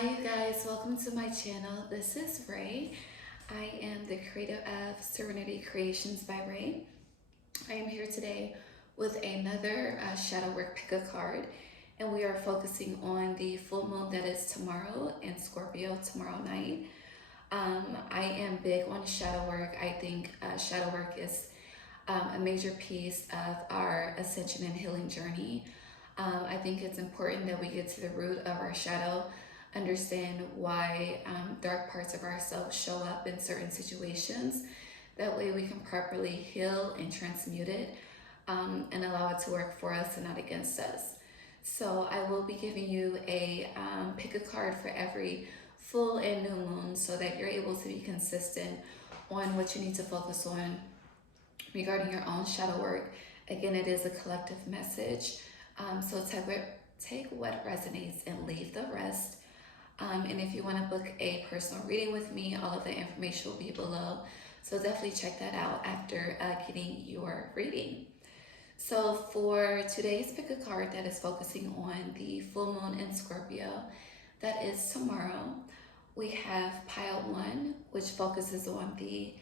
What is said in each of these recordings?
Hi you guys, welcome to my channel. This is Ray. I am the creator of Serenity Creations by Ray. I am here today with another shadow work pick a card, and we are focusing on the full moon that is tomorrow in Scorpio tomorrow night. I am big on shadow work. I think shadow work is a major piece of our ascension and healing journey. I think it's important that we get to the root of our shadow, understand why dark parts of ourselves show up in certain situations. That way we can properly heal and transmute it and allow it to work for us and not against us. So I will be giving you a pick a card for every full and new moon so that you're able to be consistent on what you need to focus on regarding your own shadow work. Again, it is a collective message. So take what resonates and leave the rest. And if you want to book a personal reading with me, all of the information will be below. So definitely check that out after getting your reading. So for today's pick a card that is focusing on the full moon in Scorpio, that is tomorrow, we have pile 1, which focuses on the,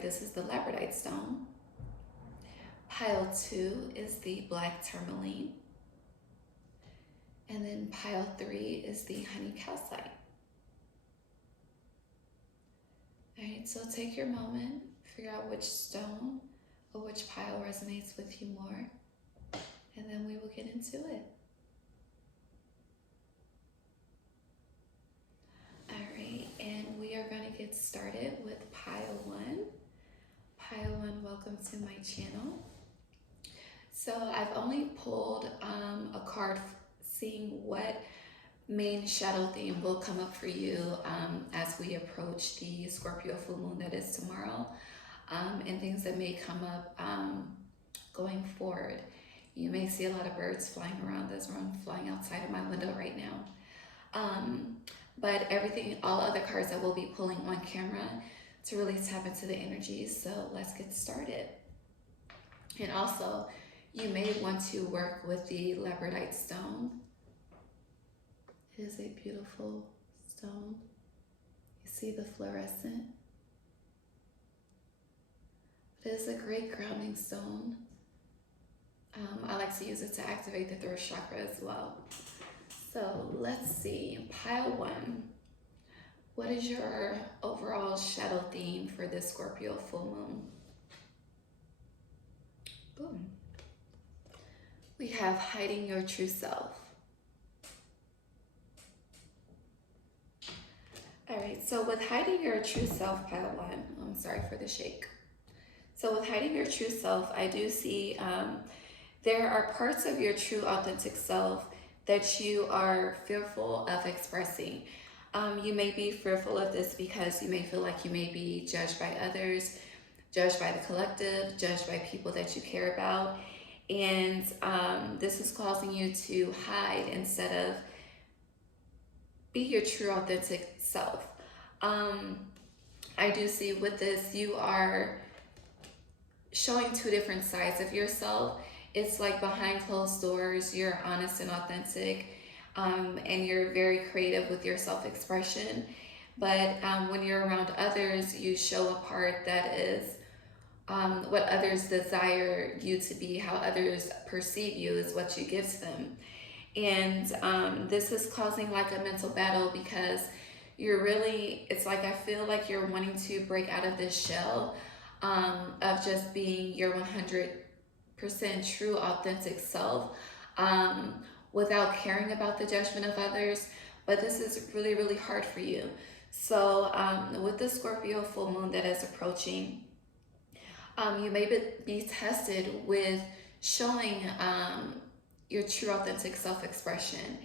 this is the Labradorite stone. Pile 2 is the black Tourmaline. And then pile 3 is the honey Calcite. All right, so take your moment, figure out which stone or which pile resonates with you more, and then we will get into it. All right, and we are going to get started with pile 1. Pile 1, welcome to my channel. So I've only pulled a card seeing what main shadow theme will come up for you as we approach the Scorpio full moon that is tomorrow, and things that may come up going forward. You may see a lot of birds flying around. There's one flying outside of my window right now. But all other cards I will be pulling on camera to really tap into the energies. So let's get started. And also, you may want to work with the Labradorite stone. It is a beautiful stone. You see the fluorescent. It is a great grounding stone. I like to use it to activate the throat chakra as well. So let's see, pile 1. What is your overall shadow theme for this Scorpio full moon? Boom. We have hiding your true self. All right, so with hiding your true self, pile 1, I'm sorry for the shake. So with hiding your true self, I do see there are parts of your true authentic self that you are fearful of expressing. You may be fearful of this because you may feel like you may be judged by others, judged by the collective, judged by people that you care about. And this is causing you to hide instead of be your true authentic self. I do see with this, you are showing 2 different sides of yourself. It's like behind closed doors, you're honest and authentic, and you're very creative with your self-expression. But when you're around others, you show a part that is what others desire you to be, how others perceive you is what you give to them. And this is causing like a mental battle because it's like I feel like you're wanting to break out of this shell of just being your 100% true authentic self without caring about the judgment of others. But this is really, really hard for you. So with the Scorpio full moon that is approaching, you may be tested with showing your true authentic self-expression.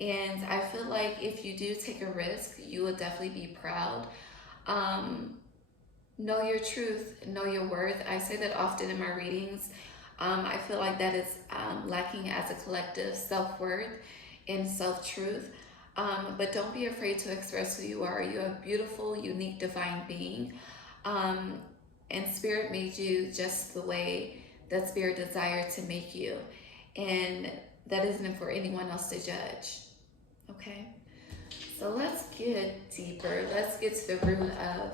And I feel like if you do take a risk, you will definitely be proud. Know your truth, know your worth. I say that often in my readings. I feel like that is lacking as a collective self-worth and self-truth. But don't be afraid to express who you are. You're a beautiful, unique, divine being. And Spirit made you just the way that Spirit desired to make you. And that isn't for anyone else to judge. Okay? So let's get deeper. Let's get to the root of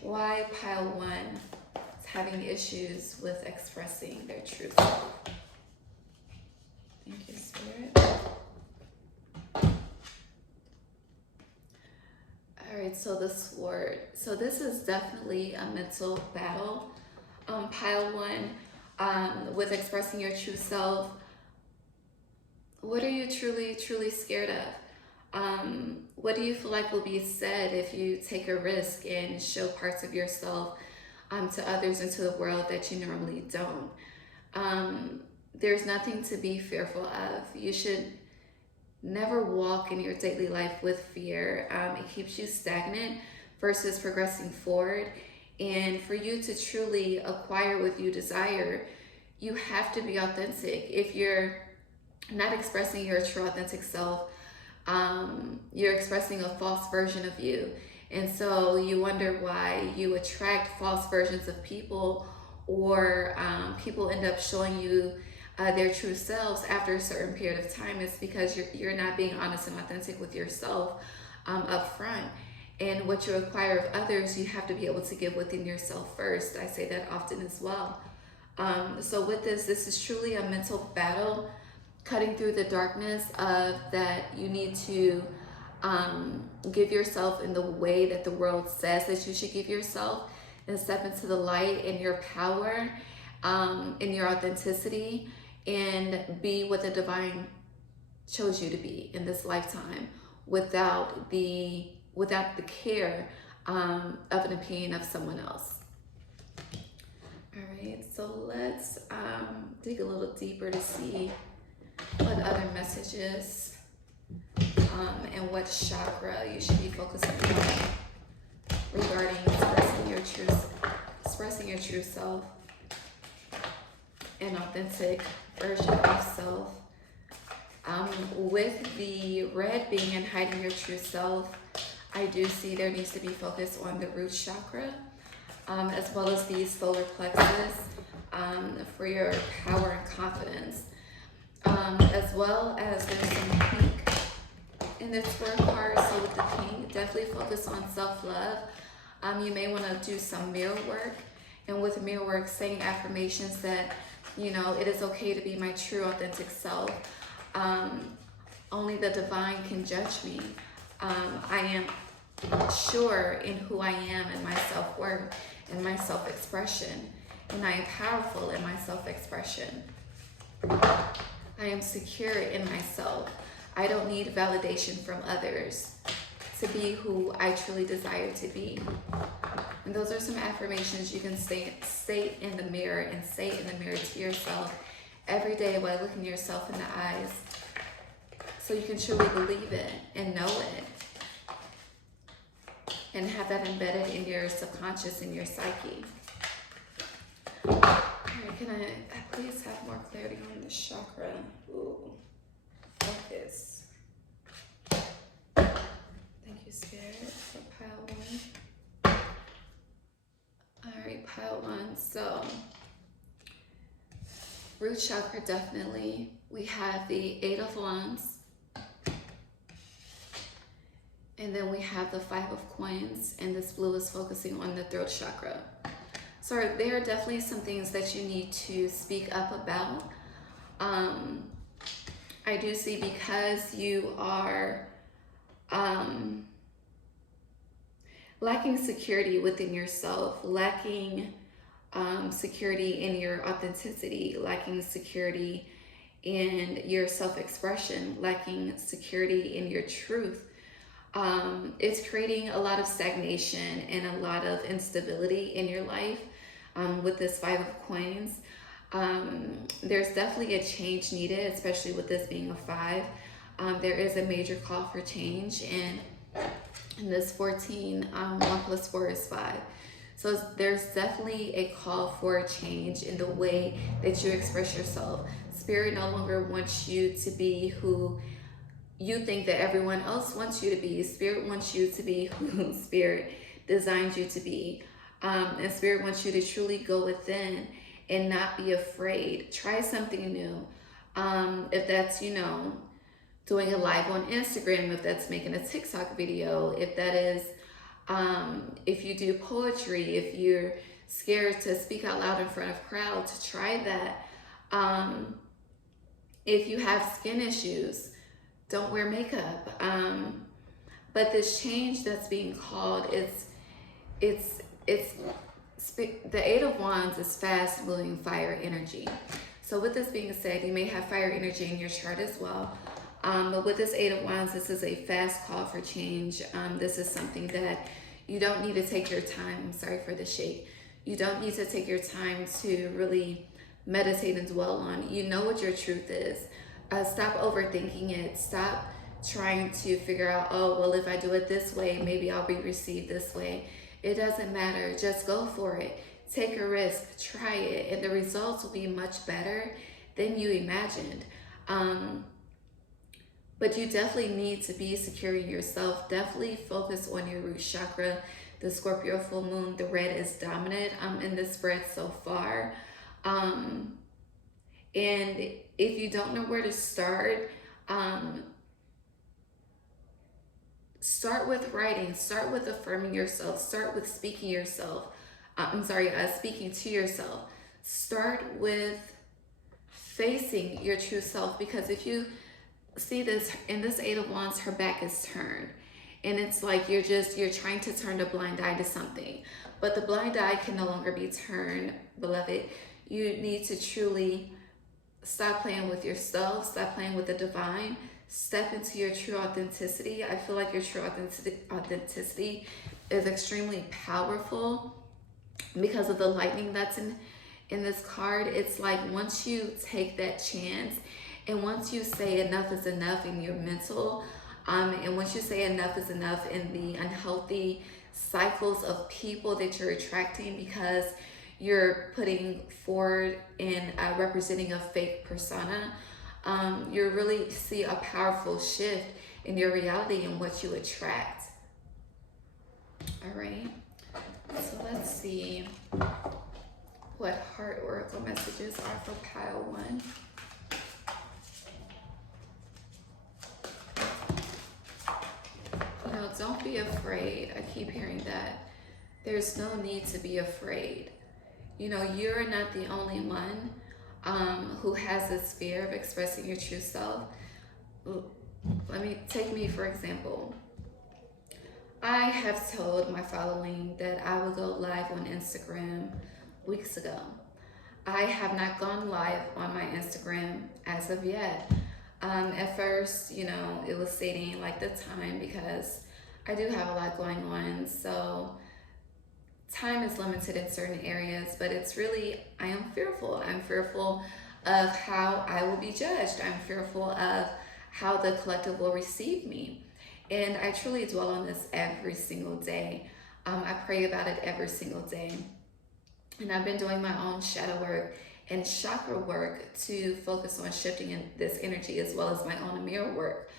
why pile 1 is having issues with expressing their true self. Thank you, Spirit. All right, so the sword. So this is definitely a mental battle. Pile 1, with expressing your true self. What are you truly scared of? What do you feel like will be said if you take a risk and show parts of yourself to others and to the world that you normally don't? There's nothing to be fearful of. You should never walk in your daily life with fear. It keeps you stagnant versus progressing forward. And for you to truly acquire what you desire, you have to be authentic. If you're not expressing your true authentic self, you're expressing a false version of you. And so you wonder why you attract false versions of people, or people end up showing you their true selves after a certain period of time. It's because you're not being honest and authentic with yourself up front. And what you acquire of others, you have to be able to give within yourself first. I say that often as well. So with this is truly a mental battle, cutting through the darkness of that you need to give yourself in the way that the world says that you should give yourself, and step into the light and your power, in your authenticity, and be what the divine chose you to be in this lifetime, without the care of an opinion of someone else. All right, so let's dig a little deeper to see what other messages and what chakra you should be focusing on regarding expressing your true self, an authentic version of self. With the red being in hiding your true self, I do see there needs to be focus on the root chakra, as well as the solar plexus, for your power and confidence, as well as there's some pink in this fourth card. So with the pink, definitely focus on self-love. You may want to do some mirror work, and with mirror work, saying affirmations that, you know, it is okay to be my true authentic self. Only the divine can judge me. I am sure in who I am and my self-worth and my self-expression, and I am powerful in my self-expression. I am secure in myself. I don't need validation from others to be who I truly desire to be. And those are some affirmations you can state in the mirror, and say in the mirror to yourself every day while looking yourself in the eyes, so you can truly believe it and know it, and have that embedded in your subconscious, in your psyche. All right, can I please have more clarity on this chakra? Ooh, focus. Thank you, Spirit, for pile 1. All right, pile 1. So, root chakra, definitely. We have the 8 of Wands. And then we have the 5 of Coins, and this blue is focusing on the throat chakra. So there are definitely some things that you need to speak up about. I do see, because you are lacking security within yourself, lacking security in your authenticity, lacking security in your self-expression, lacking security in your truth. It's creating a lot of stagnation and a lot of instability in your life with this 5 of Coins. There's definitely a change needed, especially with this being a 5. There is a major call for change, and in this 14, 1 plus 4 is 5. So there's definitely a call for a change in the way that you express yourself. Spirit no longer wants you to be who you think that everyone else wants you to be. Spirit wants you to be who Spirit designed you to be. And Spirit wants you to truly go within and not be afraid. Try something new. If that's, doing a live on Instagram, if that's making a TikTok video, if that is, if you do poetry, if you're scared to speak out loud in front of crowds, to try that. If you have skin issues, don't wear makeup. But this change that's being called, it's the Eight of Wands is fast moving fire energy. So with this being said, you may have fire energy in your chart as well. But with this Eight of Wands, this is a fast call for change. This is something that you don't need to take your time. I'm sorry for the shake. You don't need to take your time to really meditate and dwell on. You know what your truth is. Stop overthinking it. Stop trying to figure out, oh, well, if I do it this way, maybe I'll be received this way. It doesn't matter. Just go for it. Take a risk. Try it. And the results will be much better than you imagined. But you definitely need to be secure in yourself. Definitely focus on your root chakra. The Scorpio full moon, the red is dominant in this spread so far. And if you don't know where to start, start with writing, start with affirming yourself, start with speaking speaking to yourself. Start with facing your true self, because if you see this, in this Eight of Wands, her back is turned. And it's like you're trying to turn a blind eye to something. But the blind eye can no longer be turned, beloved. You need to truly stop playing with yourself, stop playing with the divine, step into your true authenticity. I feel like your true authenticity is extremely powerful because of the lightning that's in this card. It's like once you take that chance, and once you say enough is enough in your mental, and once you say enough is enough in the unhealthy cycles of people that you're attracting because you're putting forward and representing a fake persona, you really see a powerful shift in your reality and what you attract. All right, so let's see what heart oracle messages are for pile 1. No, don't be afraid. I keep hearing that. There's no need to be afraid. You know, you're not the only one who has this fear of expressing your true self. Take me for example. I have told my following that I would go live on Instagram weeks ago. I have not gone live on my Instagram as of yet. At first, you know, it was stating like the time because I do have a lot going on. So time is limited in certain areas, but it's really, I am fearful. I'm fearful of how I will be judged. I'm fearful of how the collective will receive me. And I truly dwell on this every single day. I pray about it every single day. And I've been doing my own shadow work and chakra work to focus on shifting in this energy, as well as my own mirror work.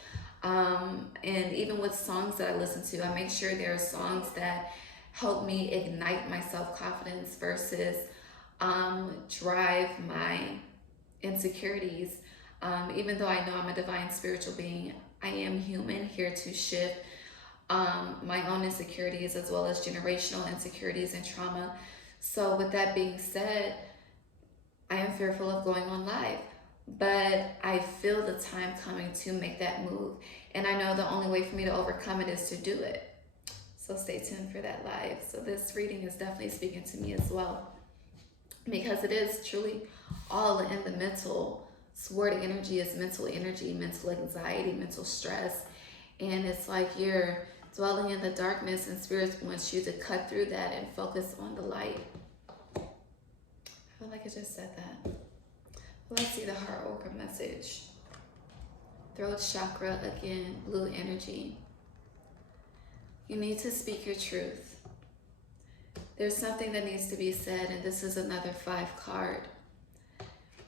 And even with songs that I listen to, I make sure there are songs that help me ignite my self-confidence versus drive my insecurities. Even though I know I'm a divine spiritual being, I am human, here to shift my own insecurities as well as generational insecurities and trauma. So with that being said, I am fearful of going on live, but I feel the time coming to make that move. And I know the only way for me to overcome it is to do it. So stay tuned for that live. So this reading is definitely speaking to me as well, because it is truly all in the mental. Sword energy is mental energy, mental anxiety, mental stress. And it's like you're dwelling in the darkness, and Spirit wants you to cut through that and focus on the light. I feel like I just said that. Let's see the heart oracle message. Throat chakra, again, blue energy. You need to speak your truth. There's something that needs to be said, and this is another 5 card.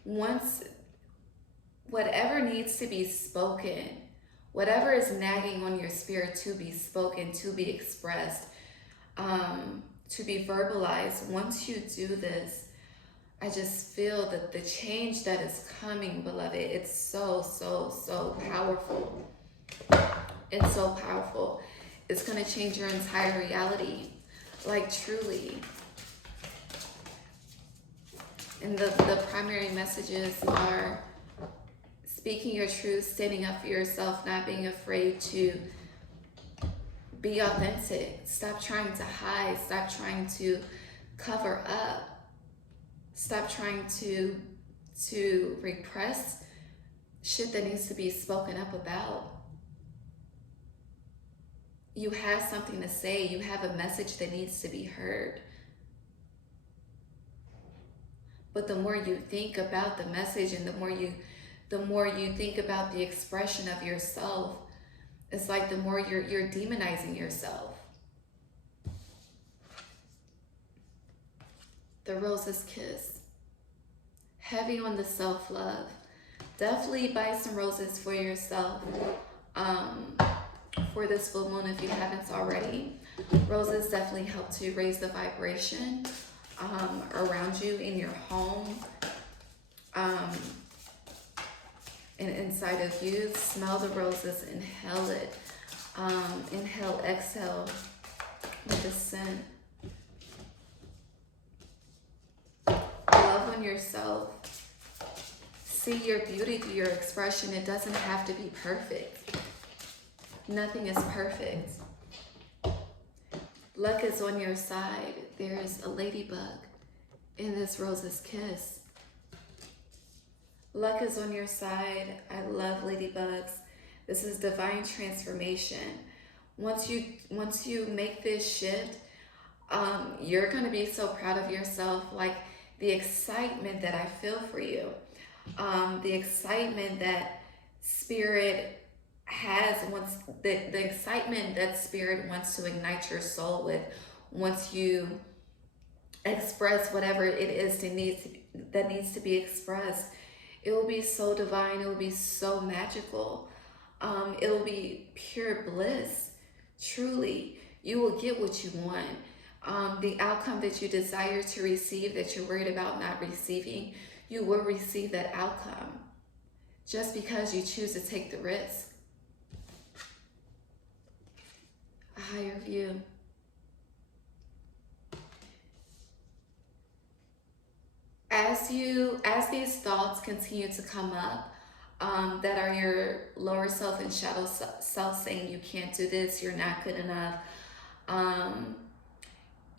Once, whatever needs to be spoken, whatever is nagging on your spirit to be spoken, to be expressed, to be verbalized, once you do this, I just feel that the change that is coming, beloved, it's so, so, so powerful. It's so powerful. It's going to change your entire reality. Like, truly. And the primary messages are speaking your truth, standing up for yourself, not being afraid to be authentic. Stop trying to hide. Stop trying to cover up. Stop trying to repress shit that needs to be spoken up about. You have something to say. You have a message that needs to be heard. But the more you think about the message and the more you think about the expression of yourself, it's like the more you're demonizing yourself. The Rose's Kiss. Heavy on the self-love. Definitely buy some roses for yourself for this full moon if you haven't already. Roses definitely help to raise the vibration around you in your home and inside of you. Smell the roses, inhale it. Inhale, exhale with the scent. Love on yourself. See your beauty through your expression. It doesn't have to be perfect. Nothing is perfect. Luck is on your side. There is a ladybug in this Rose's Kiss. Luck is on your side. I love ladybugs. This is divine transformation. Once you make this shift, you're going to be so proud of yourself. Like the excitement that I feel for you, the excitement that Spirit has, the excitement that Spirit wants to ignite your soul with, once you express whatever it is that needs to be expressed. It will be so divine. It will be so magical. It will be pure bliss. Truly, you will get what you want. The outcome that you desire to receive, that you're worried about not receiving, you will receive that outcome just because you choose to take the risk. A higher view. As these thoughts continue to come up, that are your lower self and shadow self saying you can't do this, you're not good enough,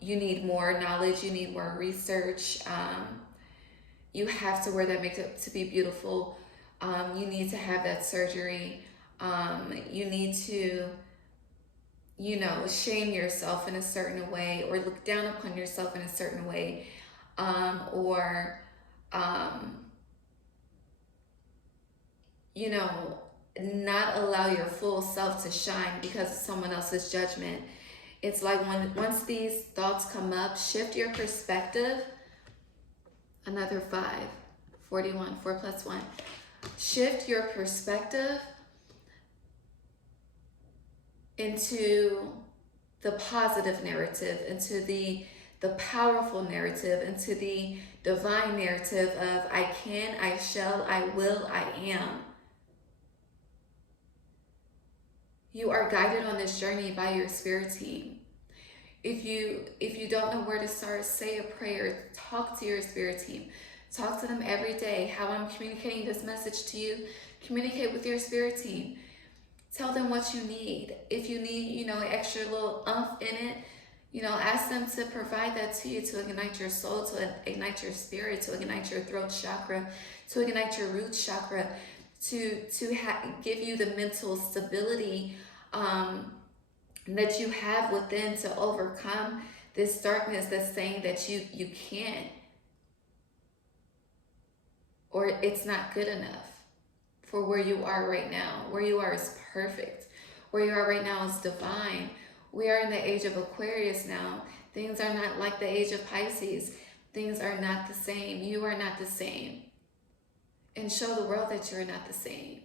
you need more knowledge, you need more research, you have to wear that makeup to be beautiful, you need to have that surgery, you need to, shame yourself in a certain way, or look down upon yourself in a certain way, or not allow your full self to shine because of someone else's judgment. It's like once these thoughts come up, shift your perspective. Another 5, 41, 4 plus 1. Shift your perspective into the positive narrative, into the powerful narrative, into the divine narrative of I can, I shall, I will, I am. You are guided on this journey by your spirit team. If you don't know where to start, say a prayer, talk to your spirit team. Talk to them every day. How I'm communicating this message to you, communicate with your spirit team. Tell them what you need. If you need, an extra little oomph in it, ask them to provide that to you, to ignite your soul, to ignite your spirit, to ignite your throat chakra, to ignite your root chakra, to give you the mental stability that you have within to overcome this darkness that's saying that you can't, or it's not good enough for where you are right now. Where you are is perfect. Where you are right now is divine. We are in the age of Aquarius now. Things are not like the age of Pisces. Things are not the same. You are not the same. And show the world that you're not the same.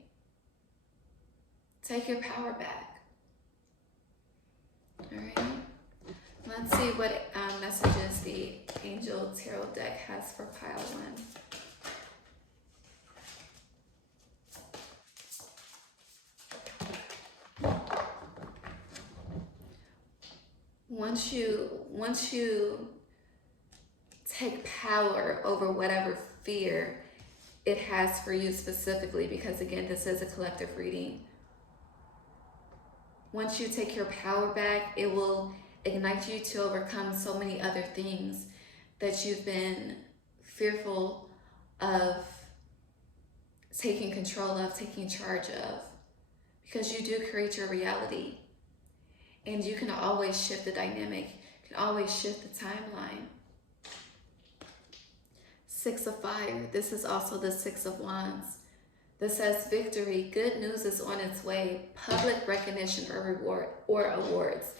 Take your power back. All right. Let's see what messages the Angel Tarot deck has for pile 1. Once you take power over whatever fear it has for you specifically, because again, this is a collective reading. Once you take your power back, it will ignite you to overcome so many other things that you've been fearful of taking control of, taking charge of, because you do create your reality. And you can always shift the dynamic, you can always shift the timeline. 6 of Fire, this is also the 6 of Wands. This says victory, good news is on its way, public recognition or reward or awards.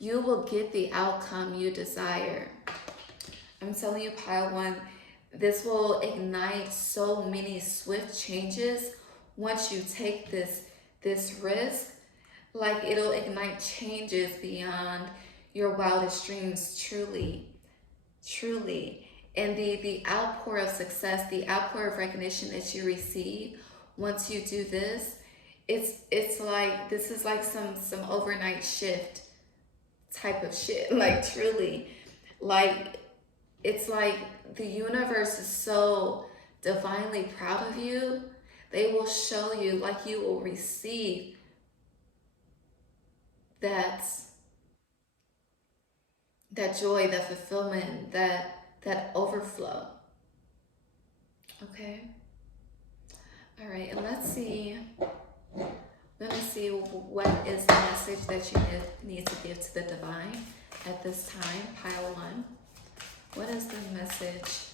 You will get the outcome you desire. I'm telling you, pile 1, this will ignite so many swift changes once you take this risk. Like, it'll ignite changes beyond your wildest dreams, truly. And the outpour of success, the outpour of recognition that you receive once you do this, it's like, this is like some overnight shift type of shit, like truly. Like, it's like the universe is so divinely proud of you. They will show you, like, you will receive that joy, that fulfillment, that overflow. Okay. All right, and let's see. Let me see, what is the message that you need to give to the divine at this time, pile 1. What is the message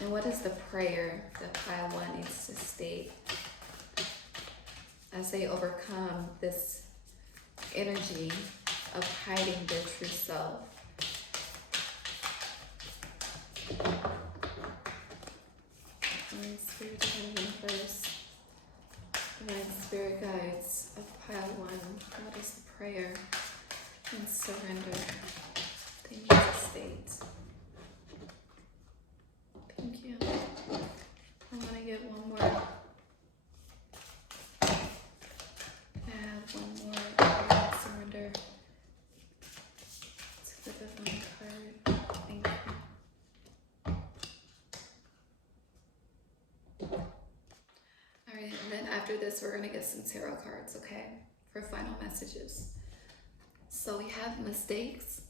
and what is the prayer that pile 1 needs to state as they overcome this energy of hiding their true self? Spirit Divine Universe, Divine Spirit Guides of pile 1, what is the prayer and surrender they need to state? Thank you. I want to get one more. Add one more prayer and surrender to the divine card. Thank you. Alright, and then after this, we're going to get some tarot cards, okay? For final messages. So we have mistakes.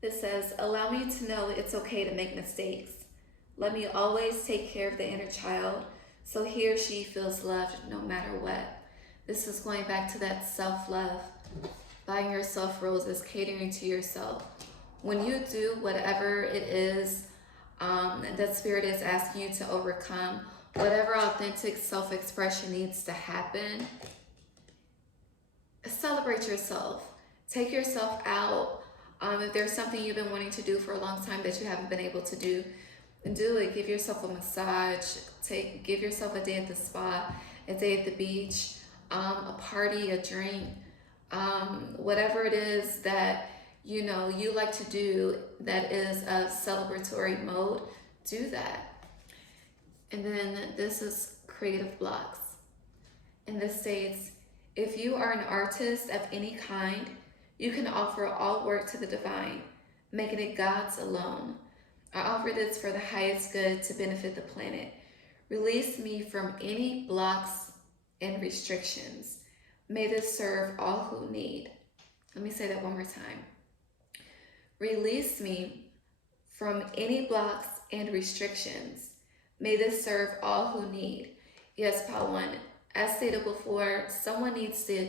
This says, allow me to know it's okay to make mistakes. Let me always take care of the inner child so he or she feels loved no matter what. This is going back to that self-love. Buying yourself roses, catering to yourself. When you do whatever it is that Spirit is asking you to overcome, whatever authentic self-expression needs to happen, celebrate yourself. Take yourself out. If there's something you've been wanting to do for a long time that you haven't been able to do, do it. Give yourself a massage. Give yourself a day at the spa, a day at the beach, a party, a drink, whatever it is that you like to do that is a celebratory mode, do that. And then this is creative blocks. And this states, if you are an artist of any kind, you can offer all work to the divine, making it God's alone. I offer this for the highest good to benefit the planet. Release me from any blocks and restrictions. May this serve all who need. Let me say that one more time. Release me from any blocks and restrictions. May this serve all who need. Yes, pile 1. As stated before, someone needs to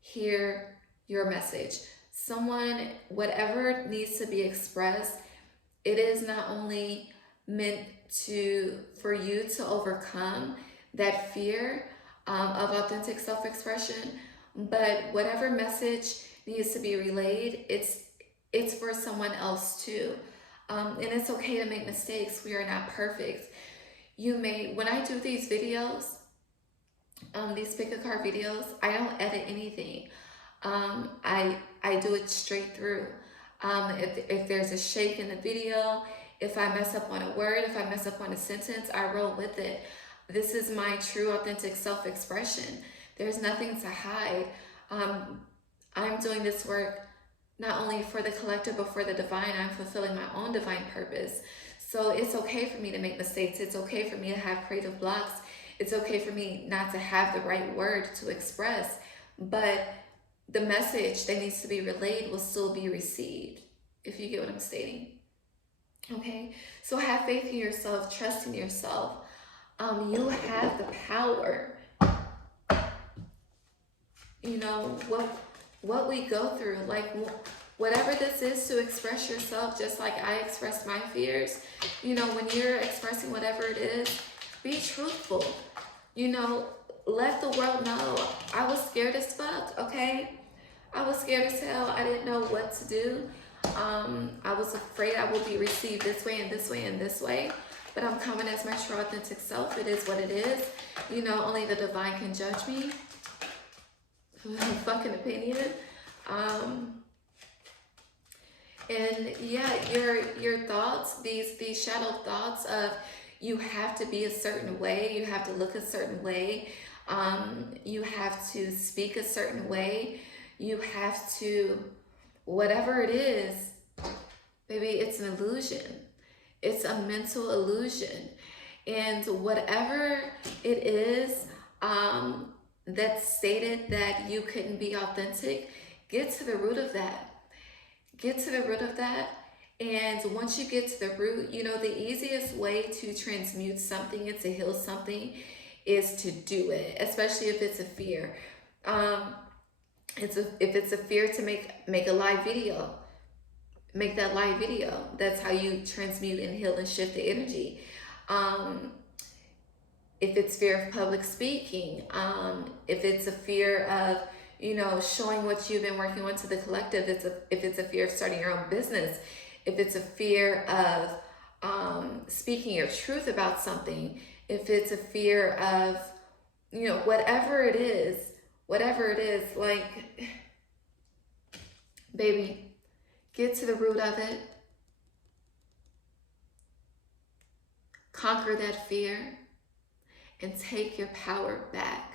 hear your message. Someone, whatever needs to be expressed, it is not only meant for you to overcome that fear of authentic self-expression, but whatever message needs to be relayed, it's for someone else too. And it's okay to make mistakes. We are not perfect. When I do these videos, these pick a card videos, I don't edit anything. I do it straight through. If there's a shake in the video, if I mess up on a word, if I mess up on a sentence, I roll with it. This is my true authentic self-expression. There's nothing to hide. I'm doing this work not only for the collective, but for the divine. I'm fulfilling my own divine purpose. So it's okay for me to make mistakes. It's okay for me to have creative blocks. It's okay for me not to have the right word to express, but the message that needs to be relayed will still be received, if you get what I'm stating. Okay, so have faith in yourself, trust in yourself. You have the power. You know, what we go through, like whatever this is to express yourself, just like I expressed my fears, you know, when you're expressing whatever it is, be truthful. You know, let the world know. I was scared as fuck, okay? I was scared as hell. I didn't know what to do. I was afraid I would be received this way and this way and this way. But I'm coming as my true authentic self. It is what it is. You know, only the divine can judge me. Fucking opinion. And yeah, your thoughts, these shadow thoughts of you have to be a certain way, you have to look a certain way, you have to speak a certain way, you have to, whatever it is, baby, it's an illusion. It's a mental illusion. And whatever it is that's stated that you couldn't be authentic, get to the root of that. Get to the root of that. And once you get to the root, you know, the easiest way to transmute something and to heal something is to do it, especially if it's a fear. If it's a fear to make a live video, make that live video. That's how you transmute and heal and shift the energy. If it's fear of public speaking, if it's a fear of, you know, showing what you've been working on to the collective, if it's a fear of starting your own business, if it's a fear of speaking your truth about something, if it's a fear of, you know, whatever it is, like, baby, get to the root of it. Conquer that fear and take your power back,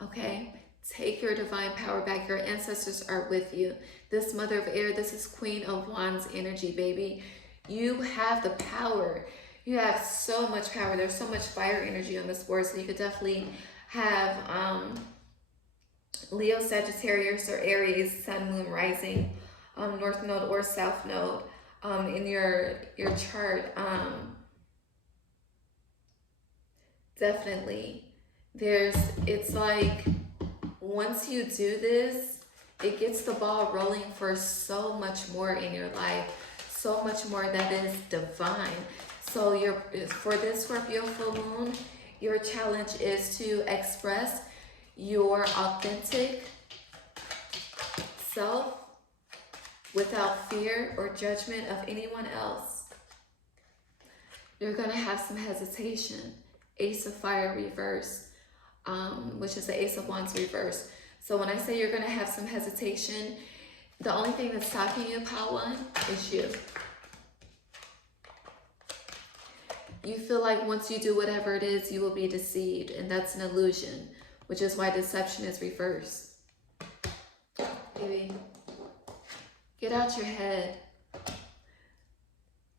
okay? Take your divine power back. Your ancestors are with you. This Mother of Air, this is Queen of Wands energy, baby. You have the power. You have so much power. There's so much fire energy on this board, so you could definitely have Leo, Sagittarius, or Aries, Sun, Moon, Rising, North Node or South Node in your chart. Definitely. It's like, once you do this, it gets the ball rolling for so much more in your life, so much more that is divine. So for this Scorpio full moon, your challenge is to express your authentic self without fear or judgment of anyone else. You're going to have some hesitation. Ace of Fire reverse, which is the Ace of Wands reverse. So when I say you're going to have some hesitation, the only thing that's stopping you, Pile 1, is you. You feel like once you do whatever it is, you will be deceived, and that's an illusion, which is why deception is reversed. Baby, get out your head.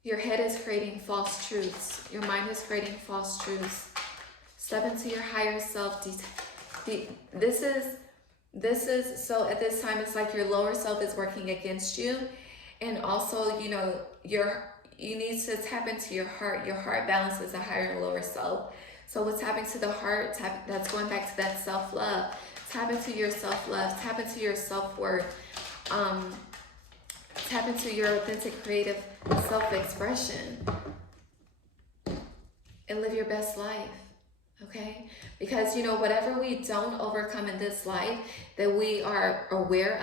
Your head is creating false truths. Your mind is creating false truths. Step into your higher self. This is so at this time, it's like your lower self is working against you. And also, you know, you need to tap into your heart. Your heart balances a higher and lower self. So what's happening to the heart, that's going back to that self-love. Tap into your self-love. Tap into your self-worth. Tap into your authentic, creative self-expression. And live your best life. Okay? Because, you know, whatever we don't overcome in this life that we are aware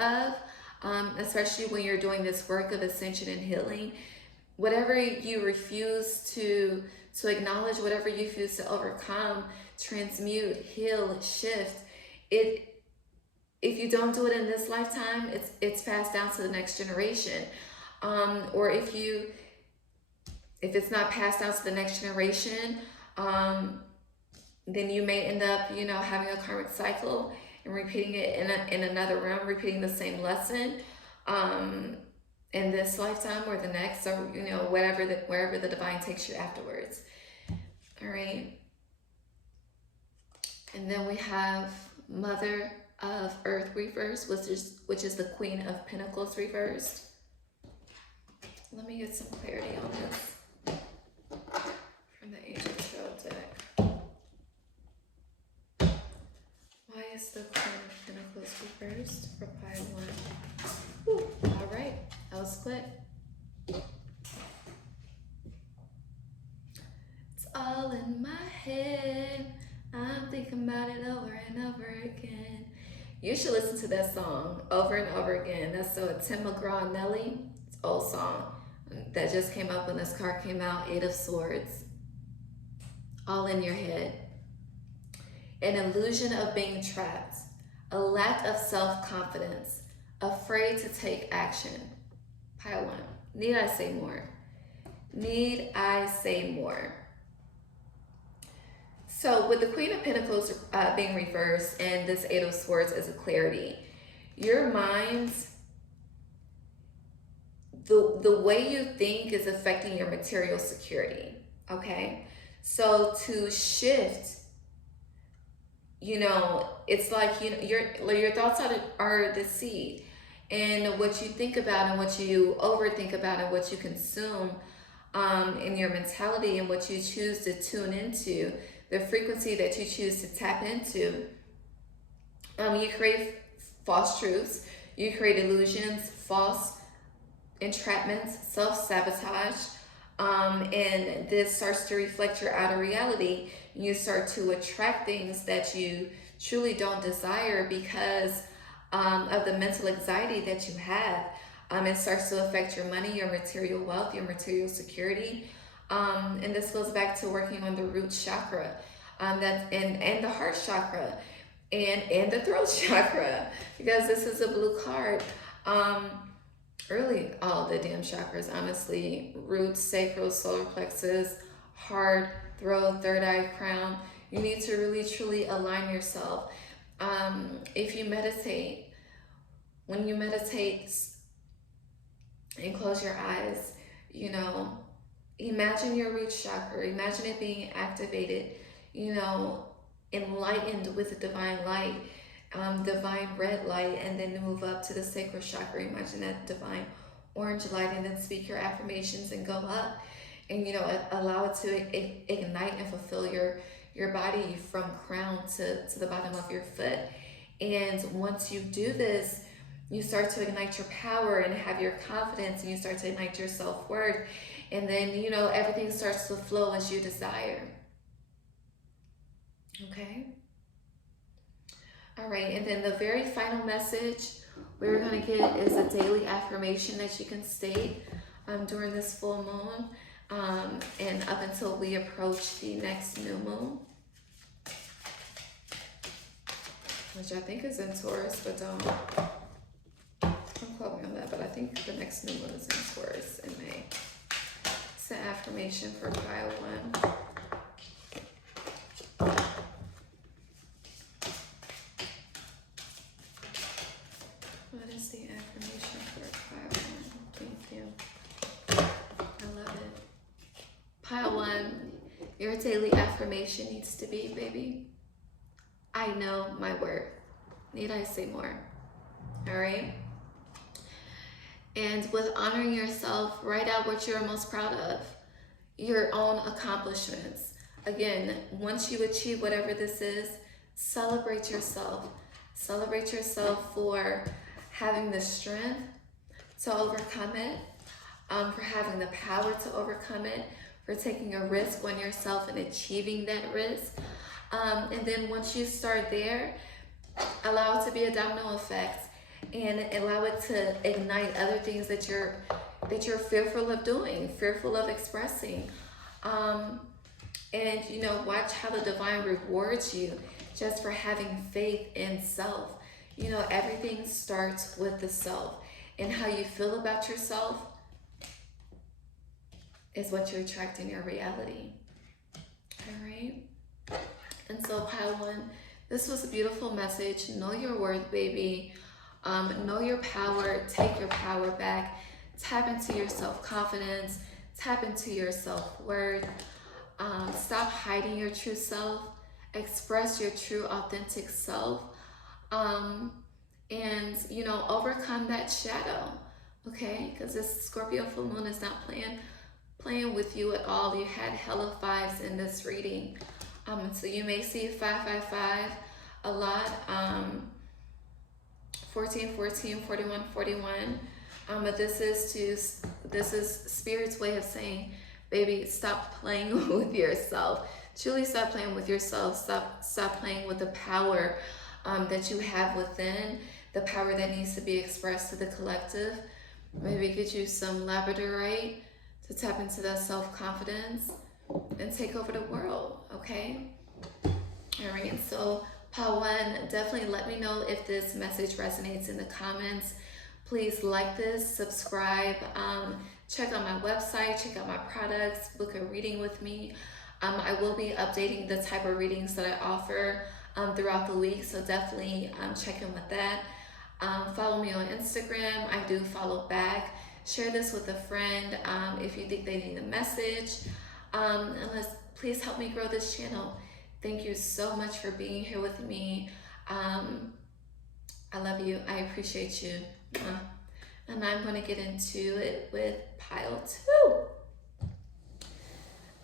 of, especially when you're doing this work of ascension and healing, whatever you refuse to acknowledge, whatever you refuse to overcome, transmute, heal, shift, if you don't do it in this lifetime, it's passed down to the next generation. Or if it's not passed down to the next generation, then you may end up, you know, having a karmic cycle and repeating it in another realm, repeating the same lesson in this lifetime or the next, or, you know, wherever the divine takes you afterwards. All right. And then we have Mother of Earth reversed, which is the Queen of Pentacles reversed. Let me get some clarity on this from the Angel Tarot deck. Why is the Queen of Pentacles reversed for pile 1? Ooh, all right, that was quick. It's all in my head. I'm thinking about it over and over again. You should listen to that song over and over again. That's so Tim McGraw and Nelly. It's an old song that just came up when this card came out. 8 of Swords. All in your head. An illusion of being trapped. A lack of self-confidence. Afraid to take action. Pile 1. Need I say more? Need I say more? So with the Queen of Pentacles being reversed and this 8 of Swords as a clarity, your mind, the way you think is affecting your material security, okay? So to shift, you know, it's like, you know, your thoughts are the seed, and what you think about and what you overthink about and what you consume in your mentality and what you choose to tune into, the frequency that you choose to tap into, you create false truths, you create illusions, false entrapments, self-sabotage, and this starts to reflect your outer reality. You start to attract things that you truly don't desire because of the mental anxiety that you have. It starts to affect your money, your material wealth, your material security. And this goes back to working on the root chakra, and the heart chakra, and the throat chakra, because this is a blue card. Really, all the damn chakras, honestly: root, sacral, solar plexus, heart, throat, third eye, crown. You need to really truly align yourself. If you meditate, when you meditate and close your eyes, you know, imagine your root chakra, imagine it being activated, you know, enlightened with the divine light, divine red light, and then move up to the sacral chakra. Imagine that divine orange light, and then speak your affirmations and go up, and, you know, allow it to ignite and fulfill your body from crown to the bottom of your foot. And once you do this, you start to ignite your power and have your confidence, and you start to ignite your self-worth. And then, you know, everything starts to flow as you desire. Okay? All right, and then the very final message we're going to get is a daily affirmation that you can state during this full moon and up until we approach the next new moon, which I think is in Taurus, but don't quote me on that, but I think the next new moon is in Taurus in May. It's an affirmation for pile 1. What is the affirmation for pile 1? Thank you. I love it. Pile 1, your daily affirmation needs to be, baby, I know my worth. Need I say more? All right? And with honoring yourself, write out what you're most proud of, your own accomplishments. Again, once you achieve whatever this is, celebrate yourself. Celebrate yourself for having the strength to overcome it, for having the power to overcome it, for taking a risk on yourself and achieving that risk. And then once you start there, allow it to be a domino effect, and allow it to ignite other things that you're fearful of doing, fearful of expressing. And, you know, watch how the divine rewards you just for having faith in self. You know, everything starts with the self, and how you feel about yourself is what you attract in your reality. All right. And so, pile one, this was a beautiful message. Know your worth, baby. Know your power. Take your power back. Tap into your self-confidence. Tap into your self-worth. Stop hiding your true self. Express your true, authentic self. And, you know, overcome that shadow. Okay? Because this Scorpio full moon is not playing with you at all. You had hella fives in this reading. So you may see 555 a lot, 14, 14, 41, 41. But this is Spirit's way of saying, baby, stop playing with yourself. Truly stop playing with yourself. Stop playing with the power that you have within, the power that needs to be expressed to the collective. Maybe get you some Labradorite to tap into that self-confidence and take over the world, okay? All right, so pile one, definitely let me know if this message resonates in the comments. Please like this, subscribe, check out my website, check out my products, book a reading with me. I will be updating the type of readings that I offer throughout the week, so definitely check in with that. Follow me on Instagram. I do follow back. Share this with a friend if you think they need a message. And please help me grow this channel. Thank you so much for being here with me. I love you. I appreciate you. And I'm going to get into it with pile two.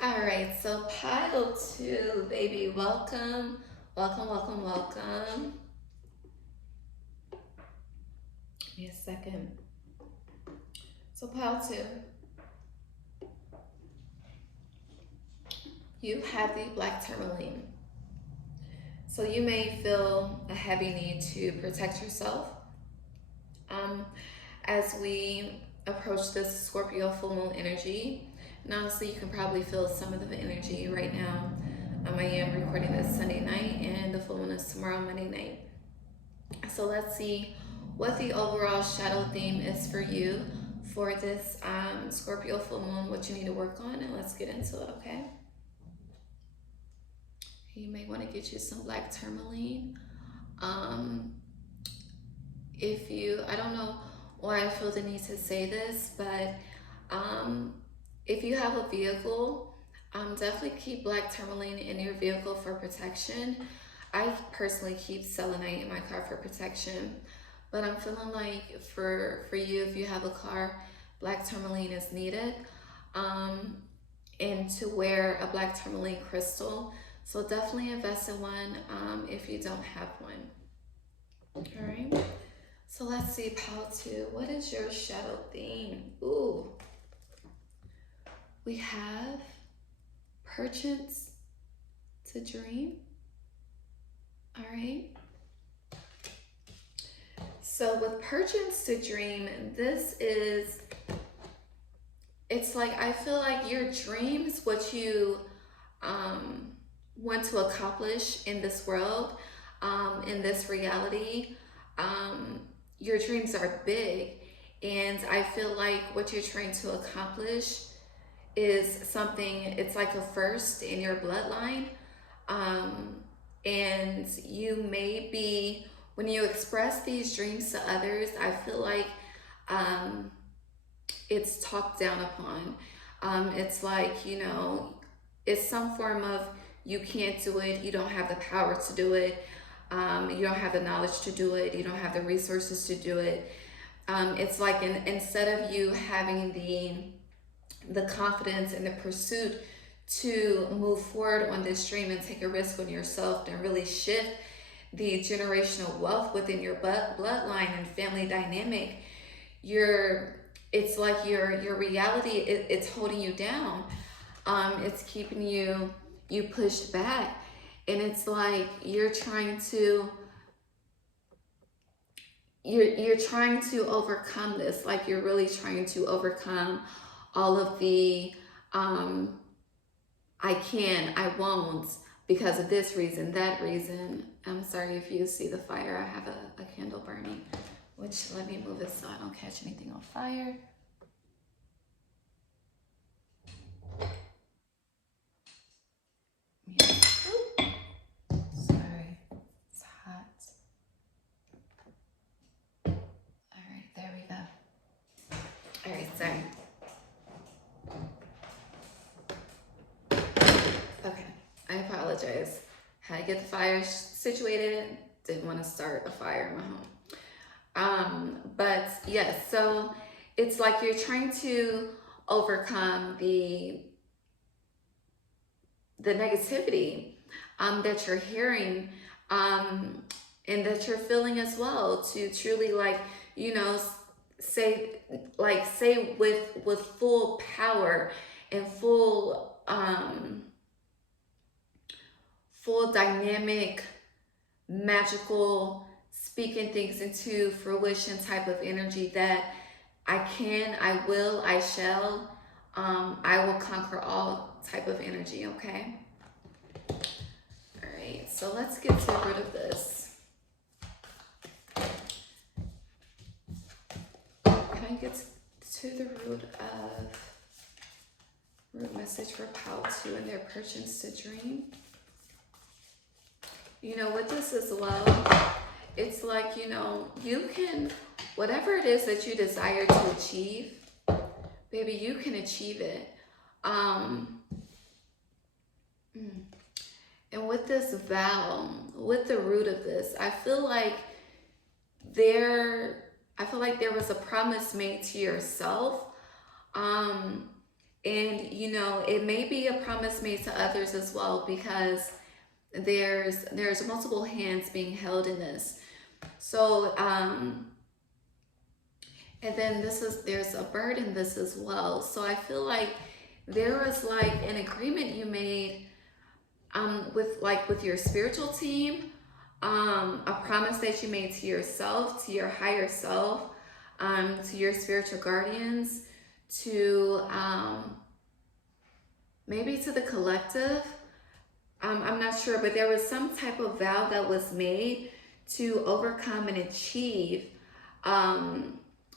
All right, so pile two, baby, welcome. Welcome, welcome, welcome. Give me a second. So pile two. You have the black tourmaline. So you may feel a heavy need to protect yourself. As we approach this Scorpio full moon energy, and honestly, you can probably feel some of the energy right now. I am recording this Sunday night, and the full moon is tomorrow, Monday night. So let's see what the overall shadow theme is for you for this Scorpio full moon, what you need to work on, and let's get into it, okay? You may want to get you some black tourmaline. I don't know why I feel the need to say this, but if you have a vehicle, definitely keep black tourmaline in your vehicle for protection. I personally keep selenite in my car for protection, but I'm feeling like for you, if you have a car, black tourmaline is needed, and to wear a black tourmaline crystal. So definitely invest in one if you don't have one. All right. So let's see, pile two. What is your shadow theme? Ooh. We have perchance to dream. All right. So with perchance to dream, it's like, I feel like your dreams, what you want to accomplish in this world, in this reality, your dreams are big, and I feel like what you're trying to accomplish is something, it's like a first in your bloodline, and you may be, when you express these dreams to others, I feel like it's talked down upon. It's like, you know, it's some form of, you can't do it, you don't have the power to do it, you don't have the knowledge to do it, you don't have the resources to do it. It's like instead of you having the confidence and the pursuit to move forward on this dream and take a risk on yourself and really shift the generational wealth within your bloodline and family dynamic, it's like your reality, it's holding you down. It's keeping you pushed back, and it's like you're trying to overcome this, like you're really trying to overcome all of the I can, I won't, because of this reason, that reason, I'm sorry if you see the fire. I have a candle burning, which let me move it so I don't catch anything on fire. Yeah. Sorry, it's hot. All right, there we go. All right, sorry. Okay, I apologize. Had to get the fire situated. Didn't want to start a fire in my home. But yes, so it's like you're trying to overcome the negativity that you're hearing and that you're feeling as well, to truly, like, you know, say with full power and full dynamic, magical, speaking things into fruition type of energy, that I can, I will, I shall, I will conquer all type of energy. Okay. All right, so let's get to the root of this. Can I get to the root message for Pal 2 and their purchase to dream? You know, with this as well, it's like, you know, you can, whatever it is that you desire to achieve, baby, you can achieve it. And with this vow, with the root of this, I feel like there was a promise made to yourself. And, you know, it may be a promise made to others as well, because there's multiple hands being held in this. So, and then there's a bird in this as well. So I feel like there was like an agreement you made with your spiritual team, a promise that you made to yourself, to your higher self, to your spiritual guardians, to maybe to the collective. I'm not sure, but there was some type of vow that was made to overcome and achieve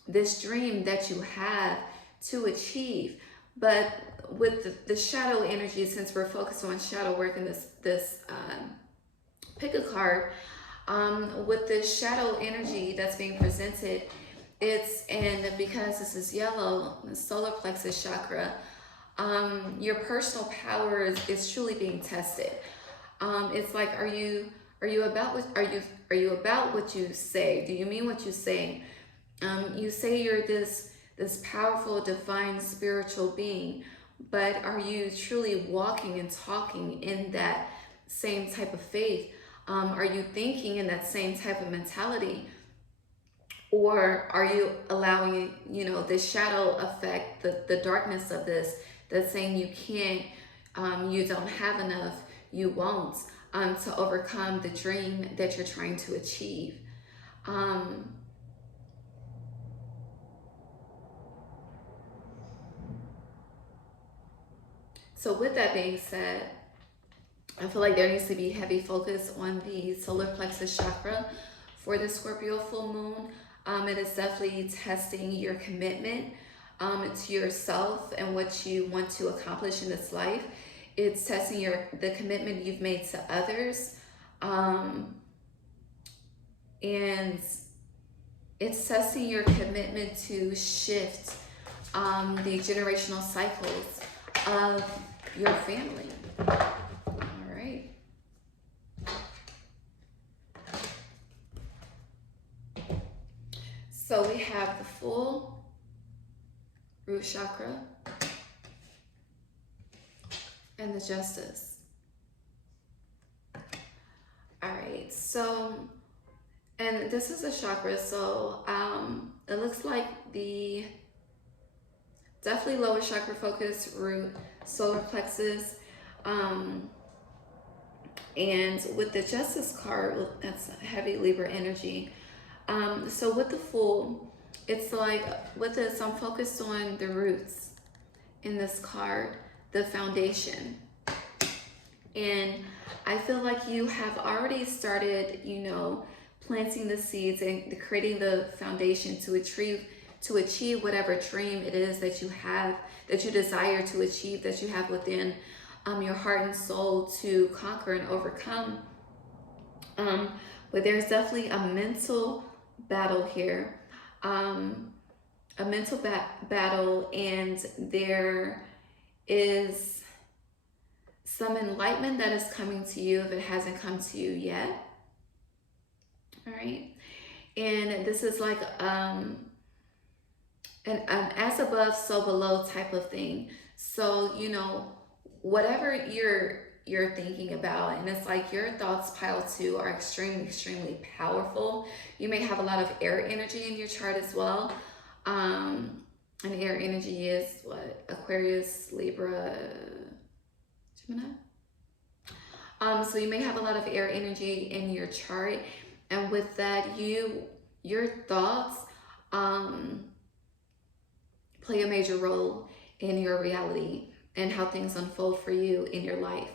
this dream that you have to achieve. But with the shadow energy, since we're focused on shadow work in this pick a card, with this shadow energy that's being presented, and because this is yellow, the solar plexus chakra, your personal power is truly being tested. It's like, are you about what you say? Do you mean what you say? You say you're this powerful, divine, spiritual being, but are you truly walking and talking in that same type of faith? Are you thinking in that same type of mentality? Or are you allowing, you know, the shadow effect, the darkness of this, that's saying you can't, you don't have enough, you won't, to overcome the dream that you're trying to achieve? So with that being said, I feel like there needs to be heavy focus on the solar plexus chakra for the Scorpio full moon. It is definitely testing your commitment to yourself and what you want to accomplish in this life. It's testing the commitment you've made to others. And it's testing your commitment to shift the generational cycles of your family. All right. So we have the full root chakra and the justice. All right, so, and this is a chakra, so it looks like the definitely lower chakra focus, root, solar plexus, and with the justice card, that's heavy Libra energy. So with the full, it's like with this, I'm focused on the roots in this card, the foundation. And I feel like you have already started, you know, planting the seeds and creating the foundation to achieve whatever dream it is that you have, that you desire to achieve, that you have within your heart and soul to conquer and overcome. But there's definitely a mental battle here, a mental battle, and there is some enlightenment that is coming to you if it hasn't come to you yet. All right. And this is like an as above, so below type of thing. So, you know, whatever you're thinking about, and it's like your thoughts, pile 2, are extremely powerful. You may have a lot of air energy in your chart as well. And air energy is what? Aquarius, Libra, Gemini. So you may have a lot of air energy in your chart, and with that, your thoughts play a major role in your reality and how things unfold for you in your life.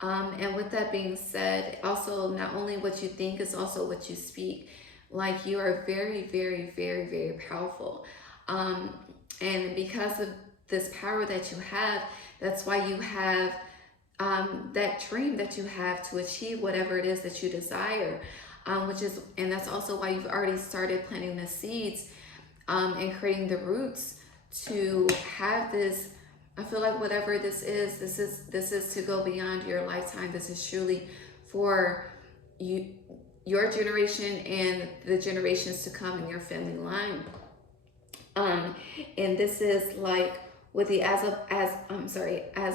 And with that being said, also not only what you think is also what you speak. Like, you are very powerful. And because of this power that you have, that's why you have that dream that you have to achieve whatever it is that you desire, and that's also why you've already started planting the seeds and creating the roots to have this. I feel like whatever this is to go beyond your lifetime. This is truly for you, your generation, and the generations to come in your family line. And this is like with the as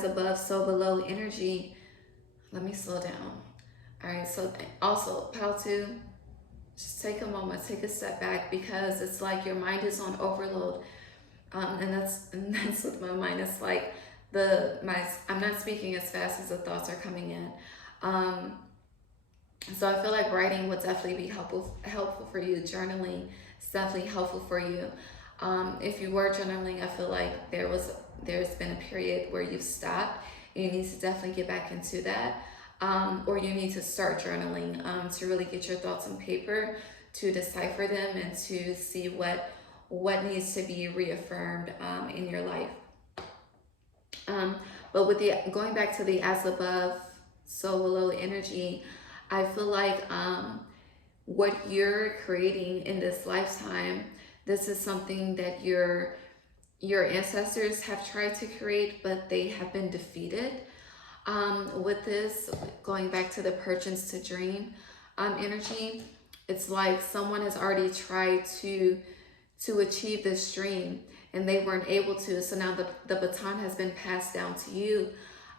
above, so below energy. Let me slow down. All right, so also, pile 2, just take a moment, take a step back, because it's like your mind is on overload. And that's with my mind. It's like I'm not speaking as fast as the thoughts are coming in. So I feel like writing would definitely be helpful for you. Journaling is definitely helpful for you. If you were journaling, I feel like there's been a period where you've stopped. You need to definitely get back into that. Or you need to start journaling to really get your thoughts on paper, to decipher them, and to see what needs to be reaffirmed in your life. But with going back to the as above, so below energy, I feel like what you're creating in this lifetime, this is something that your ancestors have tried to create, but they have been defeated. With this, going back to the purchase to dream energy, it's like someone has already tried to achieve this dream and they weren't able to. So now the baton has been passed down to you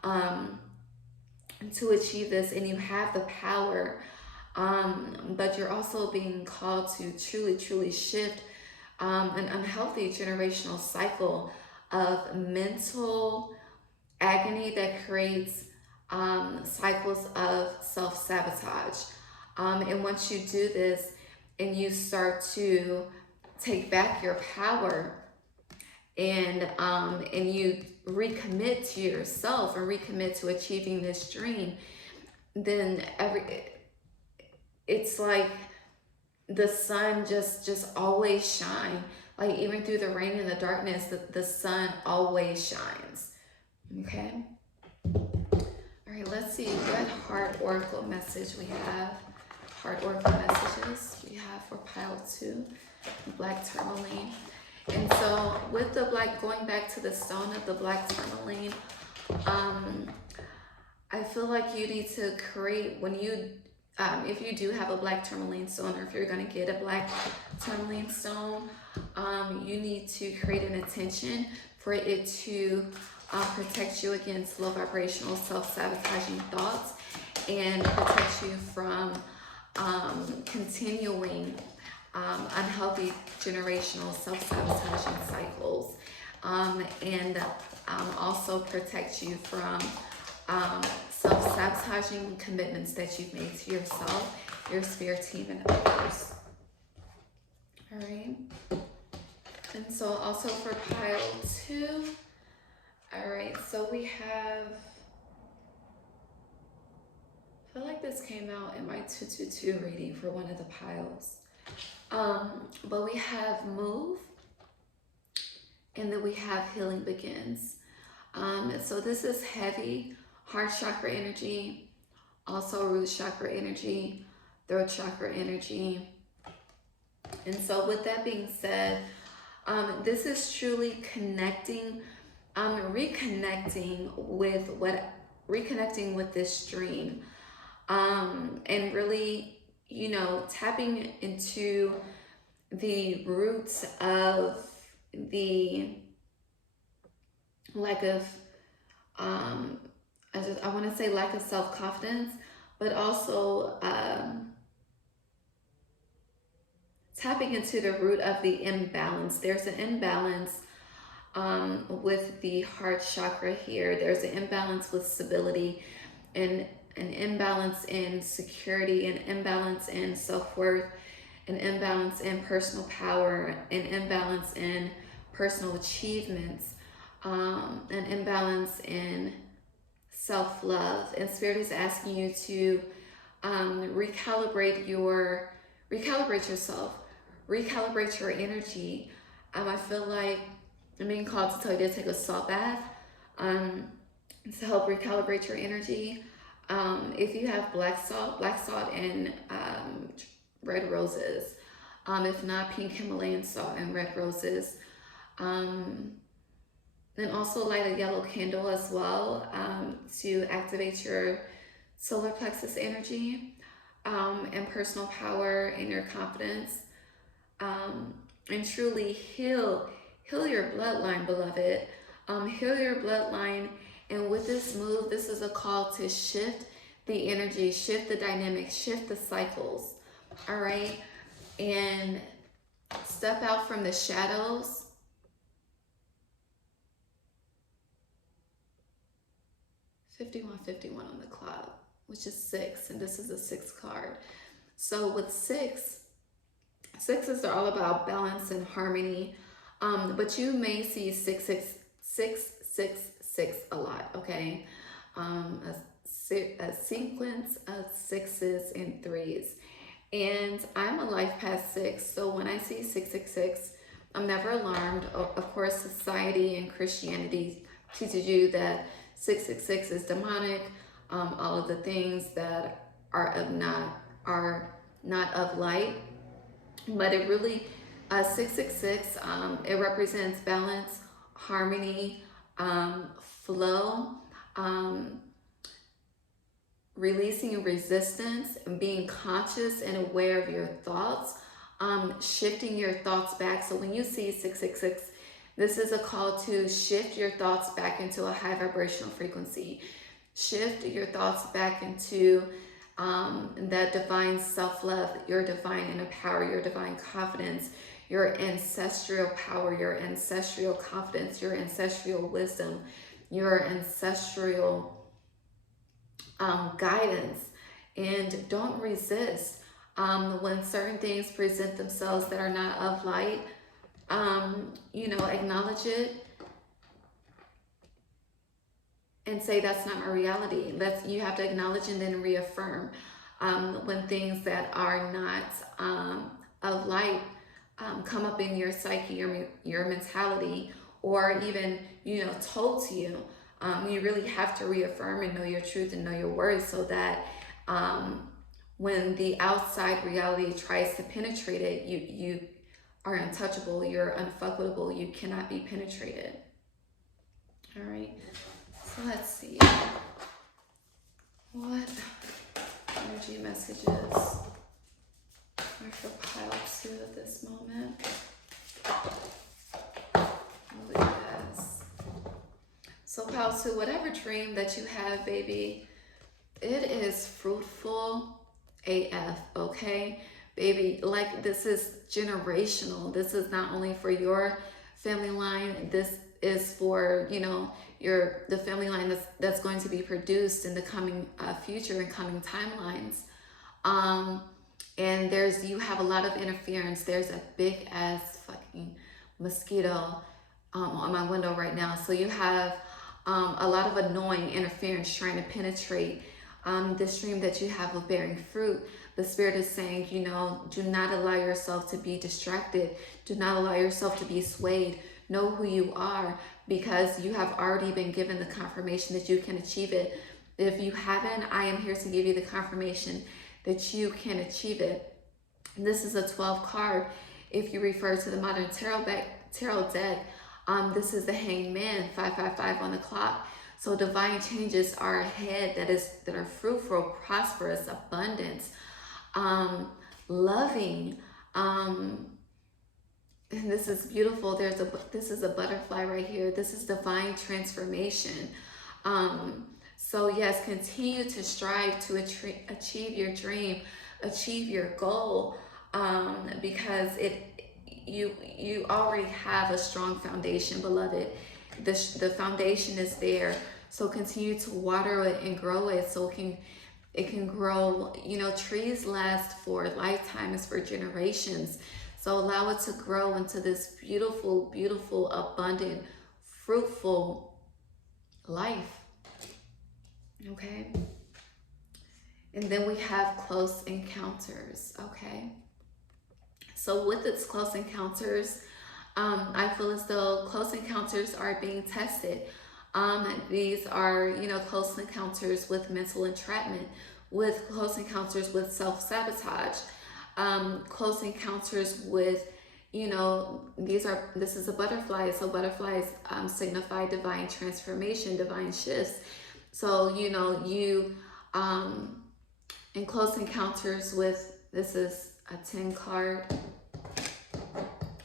to achieve this, and you have the power. But you're also being called to truly shift an unhealthy generational cycle of mental agony that creates cycles of self-sabotage. And once you do this and you start to take back your power, and you recommit to yourself and recommit to achieving this dream, then it's like the sun just always shine. Like, even through the rain and the darkness, the sun always shines. Okay. All right, let's see what heart oracle message we have. Heart oracle messages we have for pile 2, black tourmaline. And so with the black, going back to the stone of the black tourmaline, I feel like you need to create, when you if you do have a black tourmaline stone, or if you're going to get a black tourmaline stone, you need to create an intention for it to protect you against low vibrational self-sabotaging thoughts, and protect you from continuing unhealthy generational self-sabotaging cycles, and also protect you from self-sabotaging commitments that you've made to yourself, your spirit team, and others. All right. And so also for pile 2, all right, so we have I feel like this came out in my 222 reading for one of the piles. But we have move, and then we have healing begins. So this is heavy heart chakra energy, also root chakra energy, throat chakra energy. And so with that being said, this is truly connecting, reconnecting with this dream, and really, you know, tapping into the roots of the lack of, I want to say lack of self-confidence, but also tapping into the root of the imbalance. There's an imbalance with the heart chakra here. There's an imbalance with stability, and an imbalance in security, an imbalance in self-worth, an imbalance in personal power, an imbalance in personal achievements, an imbalance in self-love. And Spirit is asking you to recalibrate yourself, recalibrate your energy. I feel like I'm being called to tell you to take a salt bath to help recalibrate your energy. If you have black salt and red roses. If not, pink Himalayan salt and red roses. Then also light a yellow candle as well to activate your solar plexus energy and personal power and your confidence. And truly heal your bloodline, beloved. Heal your bloodline. And with this move, this is a call to shift the energy, shift the dynamics, shift the cycles. All right. And step out from the shadows. $51.51 on the clock, which is 6. And this is a 6 card. So with sixes are all about balance and harmony. But you may see 666 a lot, okay? A sequence of 6s and 3s. And I'm a life past 6, so when I see 666, I'm never alarmed. Of course, society and Christianity teaches you that 666 is demonic, all of the things that are not of light. But it really, 666, it represents balance, harmony, flow, releasing resistance, and being conscious and aware of your thoughts, shifting your thoughts back. So when you see 666, this is a call to shift your thoughts back into a high vibrational frequency. Shift your thoughts back into that divine self-love, your divine inner power, your divine confidence, your ancestral power, your ancestral confidence, your ancestral wisdom, your ancestral guidance. And don't resist when certain things present themselves that are not of light. Acknowledge it and say, that's not my reality. You have to acknowledge and then reaffirm when things that are not of light come up in your psyche, your mentality, or even, told to you. You really have to reaffirm and know your truth and know your worth, so that when the outside reality tries to penetrate it, you are untouchable, you're unfuckable, you cannot be penetrated. All right, so let's see. What energy messages are for pile 2 at this moment? Look at this. So pile 2, whatever dream that you have, baby, it is fruitful AF, okay? Baby, like, this is generational. This is not only for your family line, this is for, the family line that's going to be produced in the coming future and coming timelines. And you have a lot of interference. There's a big ass fucking mosquito on my window right now. So you have a lot of annoying interference trying to penetrate this dream that you have of bearing fruit. The Spirit is saying, you know, do not allow yourself to be distracted. Do not allow yourself to be swayed. Know who you are, because you have already been given the confirmation that you can achieve it. If you haven't, I am here to give you the confirmation that you can achieve it. And this is a 12 card. If you refer to the modern tarot deck, this is the Hanged Man, 555 on the clock. So divine changes are ahead that are fruitful, prosperous, abundance, loving. And this is beautiful. This is a butterfly right here. This is divine transformation. So yes, continue to strive to achieve your dream, achieve your goal, because you already have a strong foundation, beloved. The foundation is there. So continue to water it and grow it so it can grow. You know, trees last for lifetimes, for generations. So allow it to grow into this beautiful, beautiful, abundant, fruitful life. Okay. And then we have close encounters. Okay. So with its close encounters, I feel as though close encounters are being tested. These are, you know, close encounters with mental entrapment, with close encounters with self-sabotage, close encounters with, you know, this is a butterfly. So butterflies signify divine transformation, divine shifts. So, you know, you in close encounters with, this is a 10 card.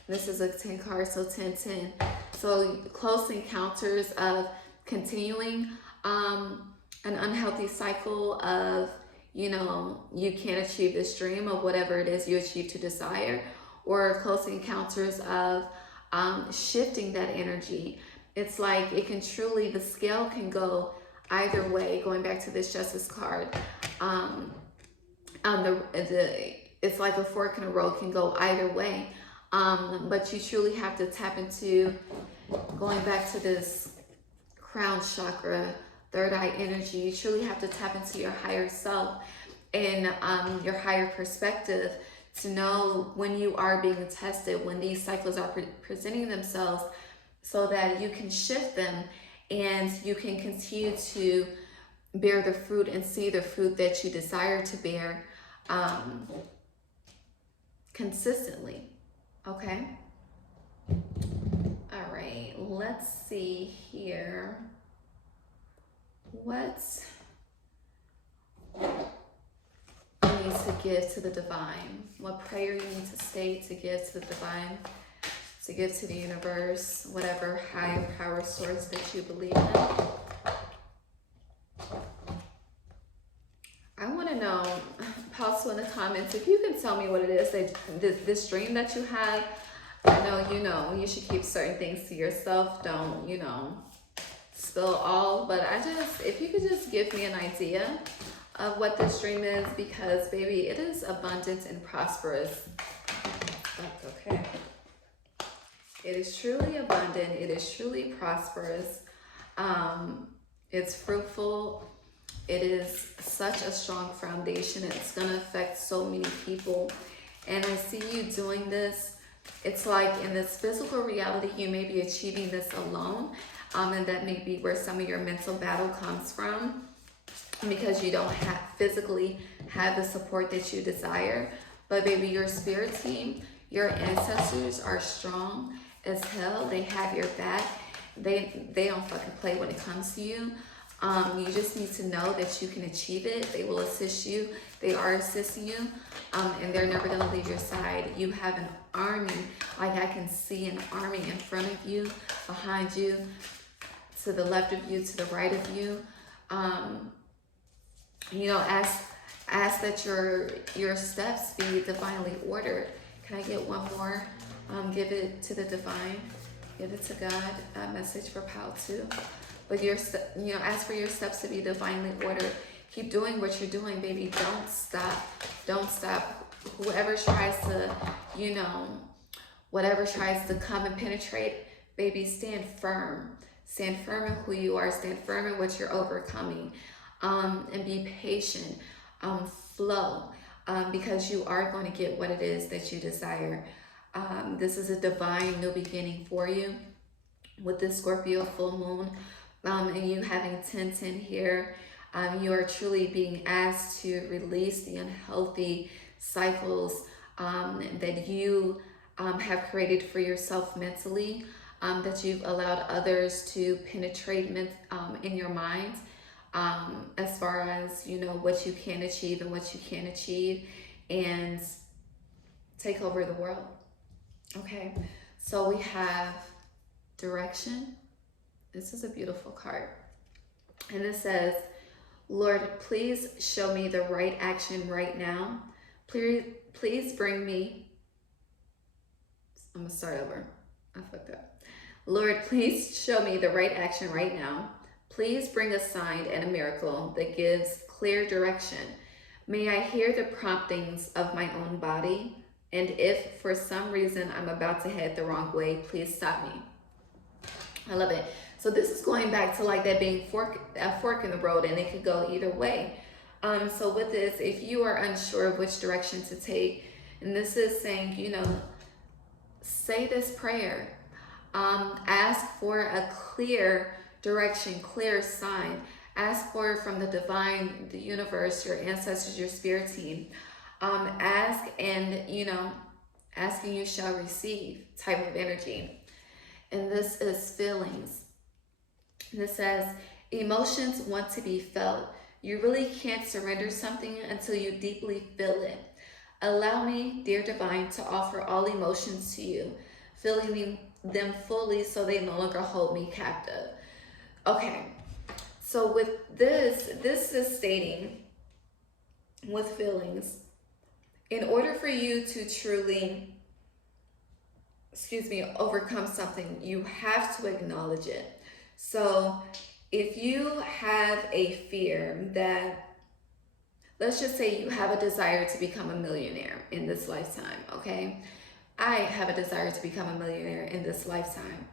This is a 10 card, so 10, 10. So close encounters of continuing an unhealthy cycle of, you know, you can't achieve this dream of whatever it is you achieve to desire, or close encounters of shifting that energy. It's like it can truly, the scale can go either way. Going back to this Justice card, it's like a fork in the road, can go either way. But you truly have to tap into, going back to this crown chakra, third eye energy, you truly have to tap into your higher self and your higher perspective to know when you are being tested, when these cycles are presenting themselves, so that you can shift them and you can continue to bear the fruit and see the fruit that you desire to bear consistently. Okay. All right. Let's see here. What you need to give to the divine? What prayer you need to say to give to the divine, to give to the universe, whatever higher power source that you believe in? I want to know, post in the comments, if you can tell me what it is that this dream that you have. I know, you should keep certain things to yourself. Don't, spill all, but if you could just give me an idea of what this dream is, because baby, it is abundant and prosperous. Okay. It is truly abundant. It is truly prosperous. It's fruitful. It is such a strong foundation. It's going to affect so many people. And I see you doing this. It's like in this physical reality, you may be achieving this alone. And that may be where some of your mental battle comes from, because you don't physically have the support that you desire. But baby, your spirit team, your ancestors are strong as hell. They have your back. They don't fucking play when it comes to you. You just need to know that you can achieve it. They will assist you. They are assisting you, and they're never going to leave your side. You have an army. Like I can see an army in front of you, behind you, to the left of you, to the right of you. Ask that your steps be divinely ordered. Can I get one more? Give it to the divine. Give it to God. A message for Pal too. But ask for your steps to be divinely ordered. Keep doing what you're doing, baby. Don't stop. Don't stop. Whoever tries to, whatever tries to come and penetrate, baby, stand firm. Stand firm in who you are. Stand firm in what you're overcoming. and be patient. Flow, because you are going to get what it is that you desire. This is a divine new beginning for you with this Scorpio full moon, and you having 10-10 here. You are truly being asked to release the unhealthy cycles that you have created for yourself mentally, that you've allowed others to penetrate in your mind, as far as, you know, what you can achieve and what you can't achieve, and take over the world. Okay, so we have direction. This is a beautiful card. And it says, Lord, please show me the right action right now. Please bring me, I'm gonna start over. I fucked up. Lord, please show me the right action right now. Please bring a sign and a miracle that gives clear direction. May I hear the promptings of my own body. And if for some reason I'm about to head the wrong way, please stop me. I love it. So this is going back to like that being a fork in the road, and it could go either way. So with this, if you are unsure of which direction to take, and this is saying, you know, say this prayer. Ask for a clear direction, clear sign. Ask for it from the divine, the universe, your ancestors, your spirit team. Ask, and, you know, asking you shall receive type of energy. And this is feelings. This says, emotions want to be felt. You really can't surrender something until you deeply feel it. Allow me, dear divine, to offer all emotions to you, feeling them fully so they no longer hold me captive. Okay, so with this is stating, with feelings, in order for you to truly, overcome something, you have to acknowledge it. So if you have a fear that, let's just say you have a desire to become a millionaire in this lifetime, okay? I have a desire to become a millionaire in this lifetime.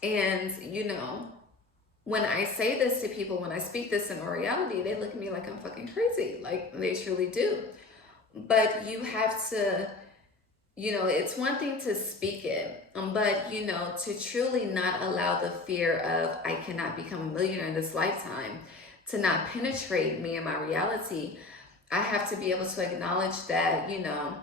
And, you know, when I say this to people, when I speak this in reality, they look at me like I'm fucking crazy. Like, they truly do. But you have to, you know, it's one thing to speak it, but, you know, to truly not allow the fear of I cannot become a millionaire in this lifetime to not penetrate me and my reality, I have to be able to acknowledge that, you know,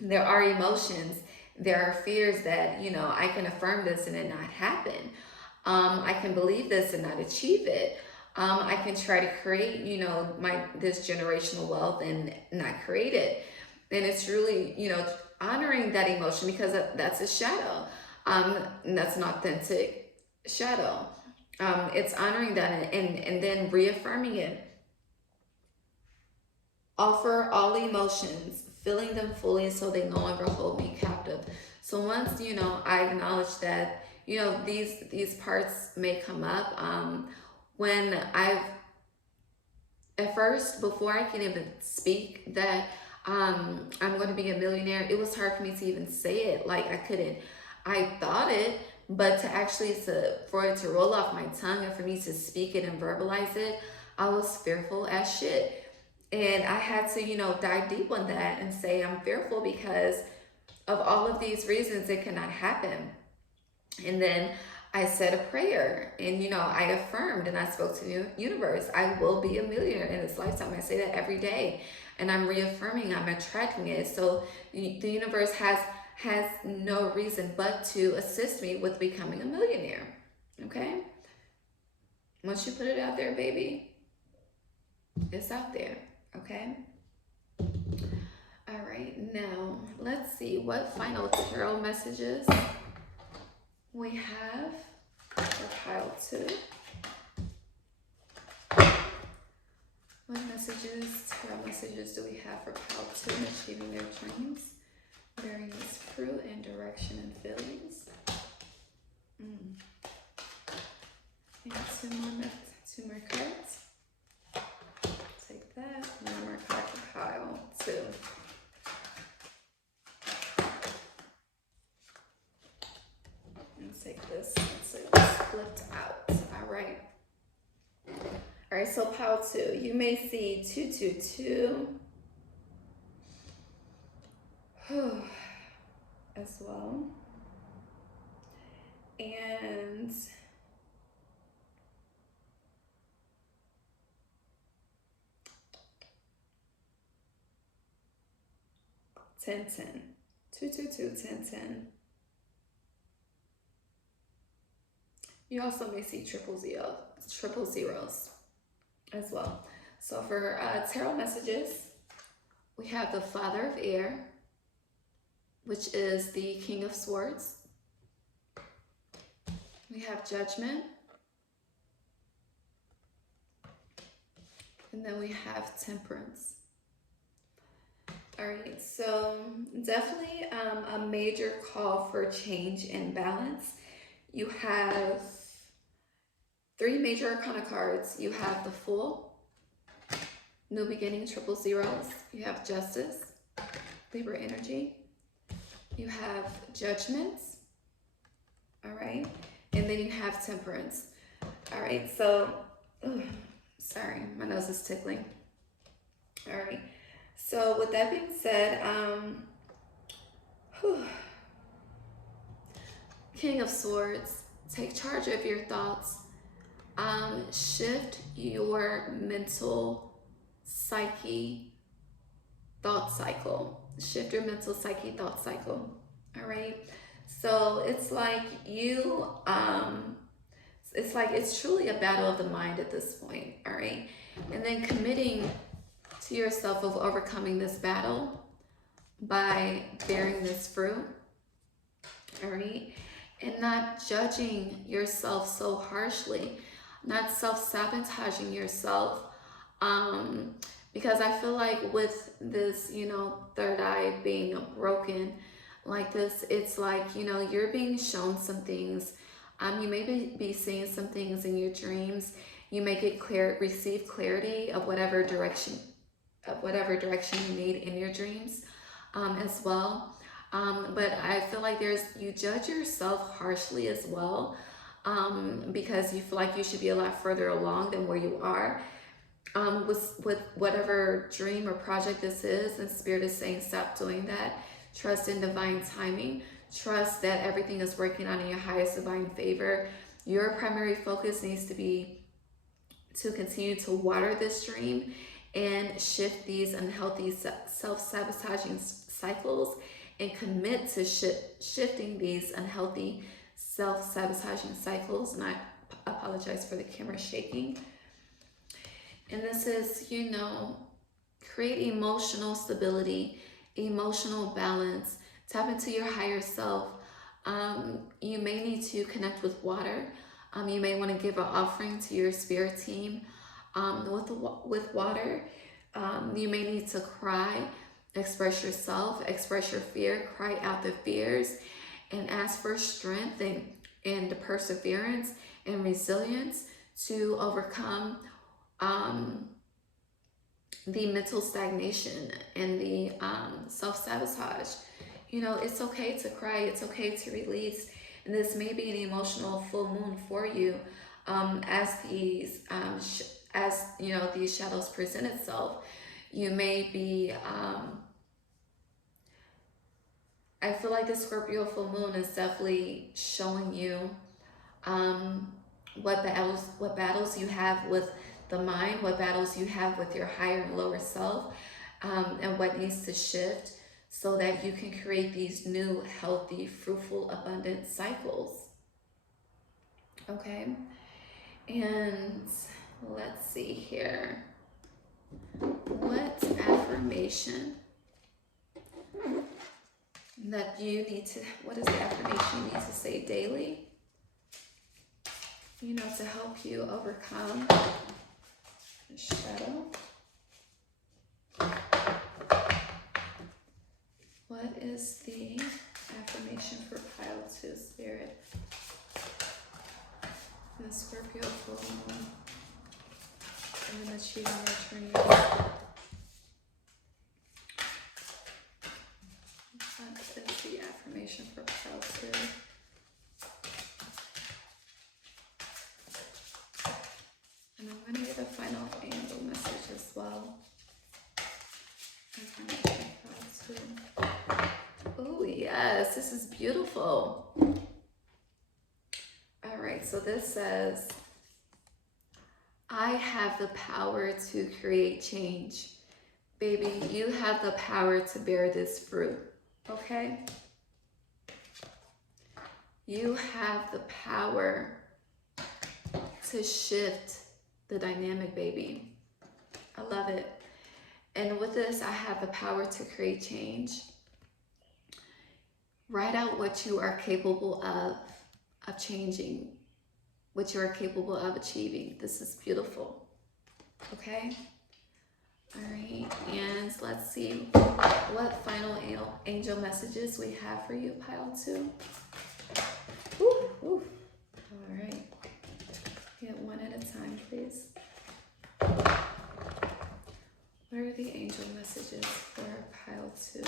there are emotions, there are fears that, you know, I can affirm this and it not happen. I can believe this and not achieve it. I can try to create, you know, this generational wealth and not create it. And it's really, you know, honoring that emotion, because that's a shadow. And that's an authentic shadow. It's honoring that and then reaffirming it. Offer all emotions, feeling them fully so they no longer hold me captive. So once, you know, I acknowledge that, you know, these parts may come up. When at first, before I can even speak that I'm going to be a millionaire, it was hard for me to even say it. Like, I thought it, but to actually, for it to roll off my tongue and for me to speak it and verbalize it, I was fearful as shit. And I had to, you know, dive deep on that and say I'm fearful because of all of these reasons it cannot happen. And then I said a prayer, and, you know, I affirmed and I spoke to the universe. I will be a millionaire in this lifetime. I say that every day, and I'm reaffirming, I'm attracting it. So the universe has no reason but to assist me with becoming a millionaire. Okay? Once you put it out there, baby, it's out there. Okay? All right, now let's see what final tarot messages we have for pile 2. What tarot messages do we have for pile 2 in achieving their dreams, bearing this fruit and direction and feelings? And 2 more cards. Take that. 1 more card for pile 2. Let's take this. Let's say it's flipped out. All right. All right, so pile 2. You may see 222 as well. And ten. 222, 10. You also may see triple zeros as well. So for tarot messages, we have the Father of Air, which is the King of Swords. We have Judgment. And then we have Temperance. All right, so definitely a major call for change and balance. You have 3 major arcana cards. You have the Fool, New Beginning, triple zeros. You have Justice, Libra energy. You have Judgment. All right, and then you have Temperance. All right, so, sorry, my nose is tickling. All right. So with that being said, King of Swords, take charge of your thoughts. Shift your mental psyche thought cycle. Shift your mental psyche thought cycle. All right. So it's like it's truly a battle of the mind at this point. All right. And then committing to yourself of overcoming this battle by bearing this fruit, all right? And not judging yourself so harshly, not self-sabotaging yourself, because I feel like with this, third eye being broken like this, it's like, you're being shown some things. You may be seeing some things in your dreams. You may receive clarity of whatever direction you need in your dreams as well. But I feel like you judge yourself harshly as well, because you feel like you should be a lot further along than where you are with whatever dream or project this is. And Spirit is saying, stop doing that. Trust in divine timing. Trust that everything is working out in your highest divine favor. Your primary focus needs to be to continue to water this dream and shift these unhealthy self-sabotaging cycles, and commit to shifting these unhealthy self-sabotaging cycles. And I apologize for the camera shaking. And this is, create emotional stability, emotional balance, tap into your higher self. You may need to connect with water. You may want to give an offering to your spirit team. With water, you may need to cry, express yourself, express your fear, cry out the fears, and ask for strength and perseverance and resilience to overcome the mental stagnation and the self-sabotage. It's okay to cry, it's okay to release, and this may be an emotional full moon for you as these these shadows present itself. You may be, I feel like the Scorpio full moon is definitely showing you what battles you have with the mind, what battles you have with your higher and lower self, and what needs to shift so that you can create these new, healthy, fruitful, abundant cycles. Okay? And let's see here. What affirmation that you need to, what is the affirmation you need to say daily? To help you overcome the shadow. What is the affirmation for pile 2, Spirit? The Scorpio full moon. And then achieving your dreams. What is the affirmation for pile 2? And I'm going to give a final Yes, this is beautiful. All right, so this says, I have the power to create change. Baby, you have the power to bear this fruit, okay? You have the power to shift the dynamic, baby. I love it. And with this, I have the power to create change. Write out what you are capable of changing, what you are capable of achieving. This is beautiful, okay? All right, and let's see what final angel messages we have for you, pile 2. Woo, woo. All right, get one at a time, please. What are the angel messages for pile 2?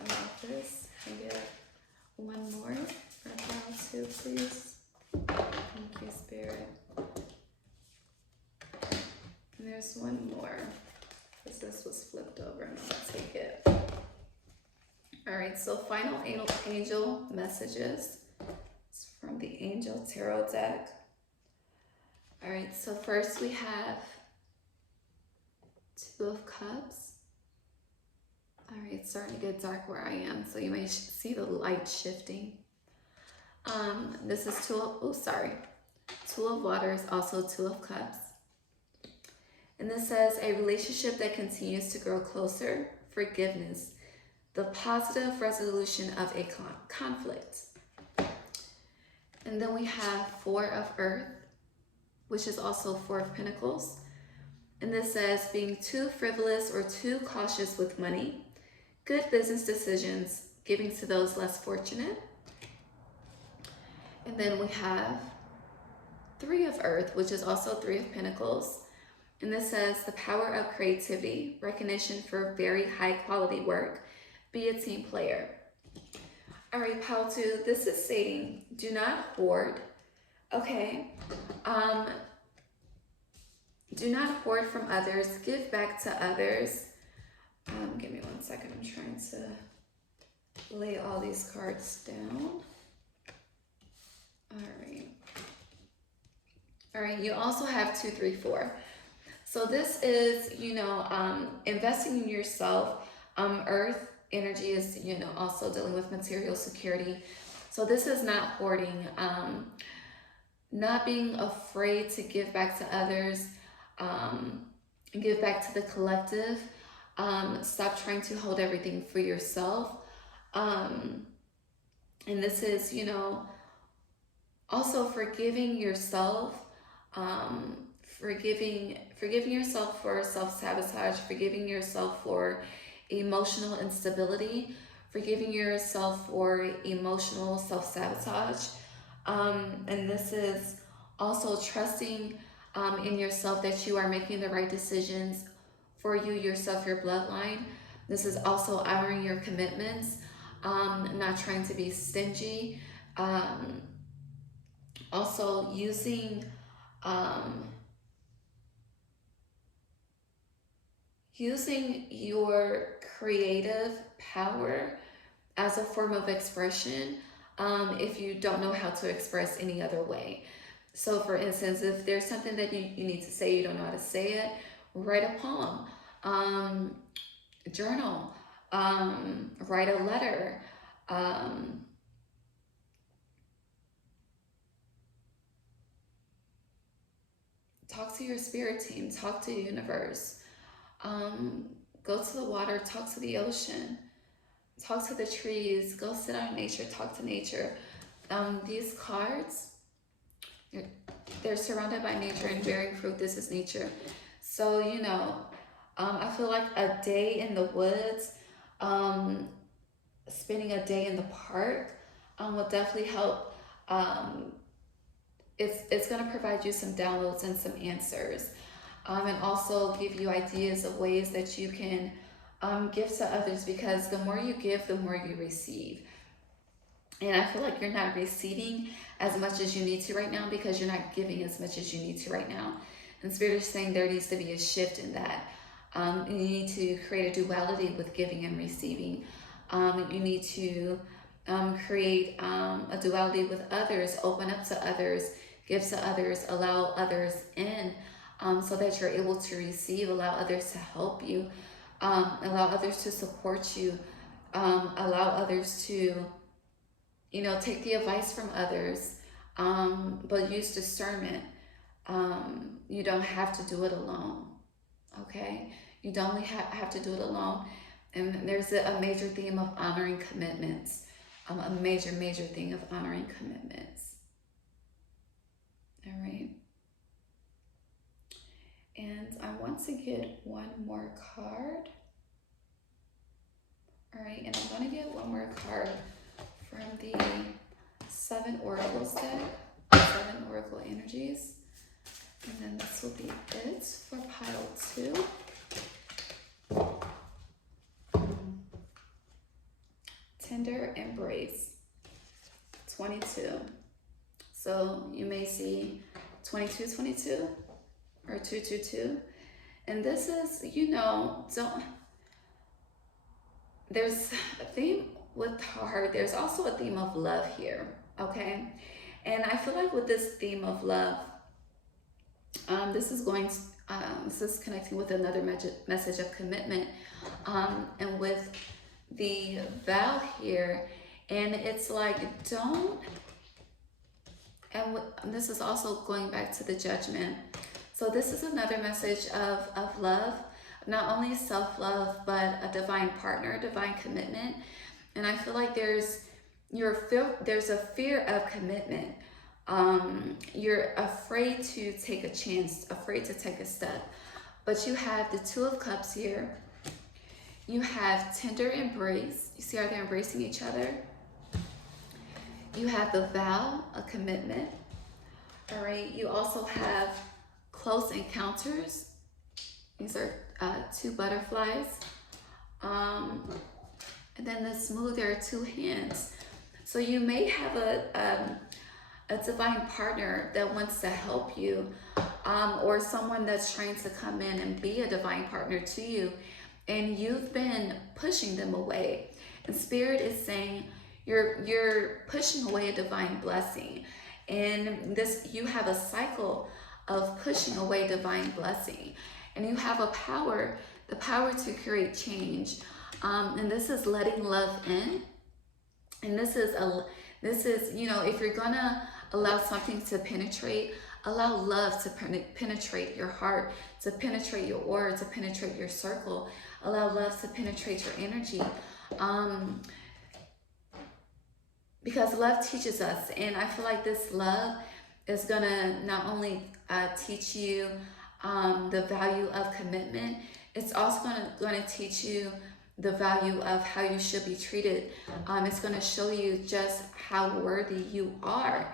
About this, I get one more for pile 2, please. Thank you, Spirit. And there's one more, because this was flipped over, and I'll take it. All right, so final angel messages. It's from the Angel Tarot deck. All right, so first we have 2 of Cups. All right, it's starting to get dark where I am, so you may see the light shifting. This is 2 of Waters, also 2 of Cups. And this says, a relationship that continues to grow closer, forgiveness, the positive resolution of a conflict. And then we have 4 of Earth, which is also 4 of Pentacles. And this says, being too frivolous or too cautious with money, good business decisions, giving to those less fortunate. And then we have 3 of Earth, which is also 3 of Pentacles. And this says, the power of creativity, recognition for very high quality work, be a team player. All right, pile 2, this is saying, do not hoard, okay? Do not hoard from others, give back to others. Give me one second, I'm trying to lay all these cards down. All right, you also have 2, 3, 4. So this is, investing in yourself. Earth energy is, also dealing with material security. So this is not hoarding, not being afraid to give back to others, give back to the collective. Stop trying to hold everything for yourself. And this is, also forgiving yourself, forgiving yourself for self-sabotage, forgiving yourself for emotional instability, forgiving yourself for emotional self-sabotage. And this is also trusting in yourself that you are making the right decisions for you, yourself, your bloodline. This is also honoring your commitments, not trying to be stingy. Also using your creative power as a form of expression, if you don't know how to express any other way. So for instance, if there's something that you need to say, you don't know how to say it, write a poem, journal, write a letter, talk to your spirit team, talk to the universe, go to the water, talk to the ocean, talk to the trees, go sit out in nature, talk to nature. These cards, they're surrounded by nature and bearing fruit. This is nature. So, I feel like a day in the woods, spending a day in the park will definitely help. It's going to provide you some downloads and some answers, and also give you ideas of ways that you can give to others, because the more you give, the more you receive. And I feel like you're not receiving as much as you need to right now, because you're not giving as much as you need to right now. And Spirit is saying there needs to be a shift in that. You need to create a duality with giving and receiving. You need to create a duality with others, open up to others, give to others, allow others in, so that you're able to receive, allow others to help you, allow others to support you, allow others to, you know, take the advice from others, but use discernment. You don't have to do it alone, okay? You don't have to do it alone. And there's a major theme of honoring commitments, a major thing of honoring commitments. All right. And I want to get one more card. All right, and I'm going to get one more card from the 7 Oracles deck, 7 Oracle Energies. And then this will be it for pile 2. Tender Embrace, 22. So you may see 2222 or 222. And this is, you know, there's a theme with heart. There's also a theme of love here, okay? And I feel like with this theme of love, this is connecting with another message of commitment, and with the vow here, and it's like this is also going back to the Judgment. So this is another message of love, not only self-love, but a divine partner, divine commitment. And I feel like there's a fear of commitment. You're afraid to take a chance, afraid to take a step. But you have the 2 of Cups here. You have tender embrace. You see how they're embracing each other? You have the vow, a commitment. All right. You also have close encounters. These are 2 butterflies. And then the smooth, there are 2 hands. So you may have a divine partner that wants to help you, or someone that's trying to come in and be a divine partner to you, and you've been pushing them away. And Spirit is saying you're pushing away a divine blessing. And you have a cycle of pushing away divine blessing. And you have the power to create change. And this is letting love in. And this is, you know, if you're gonna allow something to penetrate, allow love to penetrate your heart, to penetrate your aura, to penetrate your circle. Allow love to penetrate your energy. Because love teaches us, and I feel like this love is gonna not only teach you the value of commitment, it's also gonna teach you the value of how you should be treated. It's gonna show you just how worthy you are.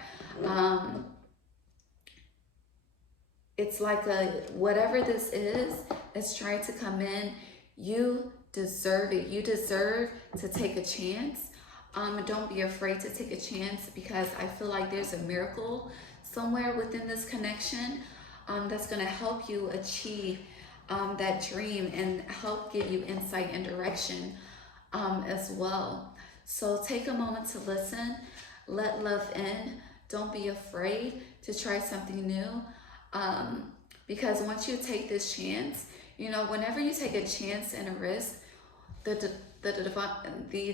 It's like whatever this is, it's trying to come in. You deserve it. You deserve to take a chance. Don't be afraid to take a chance, because I feel like there's a miracle somewhere within this connection that's going to help you achieve that dream and help give you insight and direction as well. So take a moment to listen. Let love in. Don't be afraid to try something new, because once you take this chance, you know, whenever you take a chance and a risk, the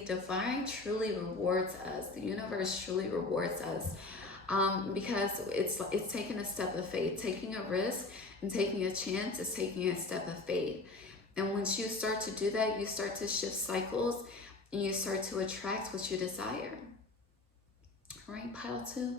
divine truly rewards us. The universe truly rewards us, because it's taking a step of faith. Taking a risk and taking a chance is taking a step of faith. And once you start to do that, you start to shift cycles and you start to attract what you desire. All right, pile 2.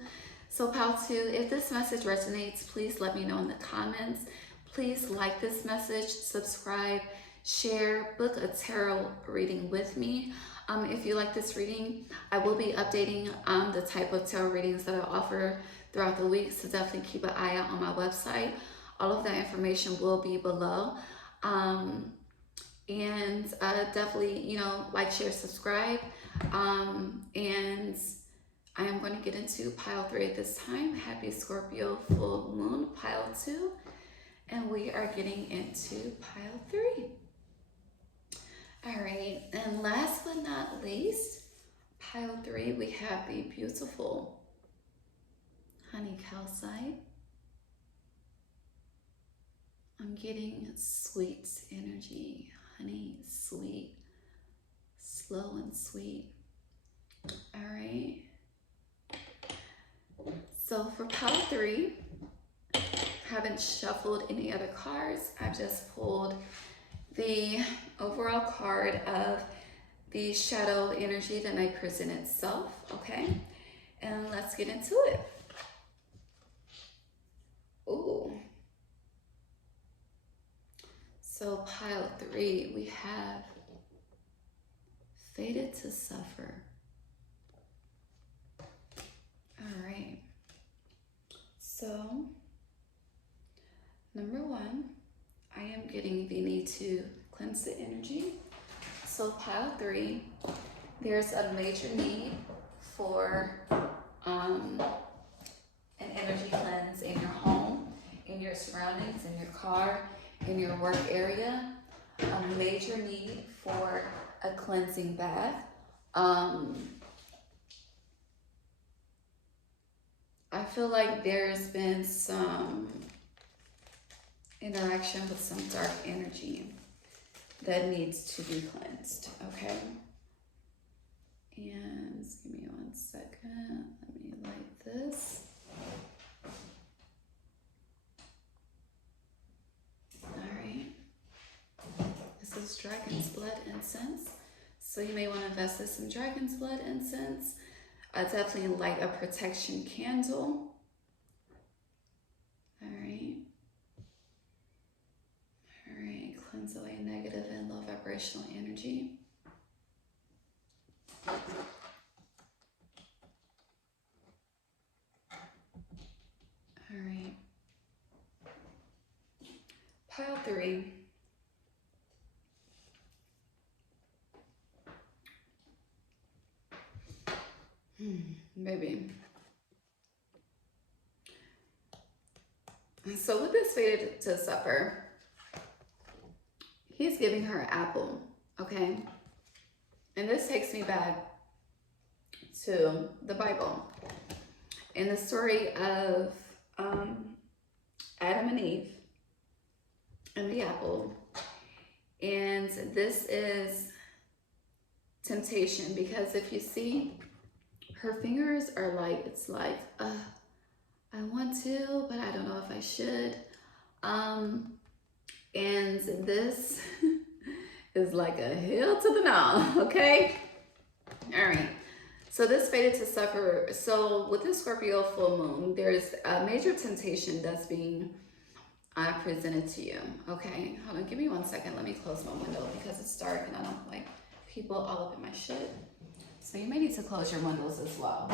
So pile 2, if this message resonates, please let me know in the comments. Please like this message, subscribe, share, book a tarot reading with me. If you like this reading, I will be updating the type of tarot readings that I offer throughout the week, so definitely keep an eye out on my website. All of that information will be below. And definitely, you know, like, share, subscribe. And I am going to get into pile 3 at this time. Happy Scorpio full moon, pile 2. And we are getting into pile 3. All right, and last but not least, pile 3, we have the beautiful honey calcite. I'm getting sweet energy, honey, sweet, slow and sweet. All right. So for pile 3, haven't shuffled any other cards. I just pulled the overall card of the shadow energy that might present itself, okay? And let's get into it. Ooh. So pile 3, we have fated to suffer. All right. So, number 1, I am getting the need to cleanse the energy. So pile 3, there's a major need for an energy cleanse in your home, in your surroundings, in your car, in your work area. A major need for a cleansing bath. I feel like there's been some interaction with some dark energy that needs to be cleansed, okay? And give me 1 second. Let me light this. All right. This is dragon's blood incense. So you may want to invest in some dragon's blood incense. Definitely light a protection candle. All right. All right. Cleanse away negative and low vibrational energy. All right. Pile 3. Maybe. So with this fated to suffer, he's giving her an apple, okay? And this takes me back to the Bible. In the story of Adam and Eve and the apple. And this is temptation, because if you see, her fingers are like, it's like, I want to, but I don't know if I should. And this is like a hill to the no, okay? All right. So this fated to suffer. So with the Scorpio full moon, there's a major temptation that's being presented to you, okay? Hold on, give me 1 second. Let me close my window because it's dark and I don't like people all up in my shit. So you may need to close your windows as well.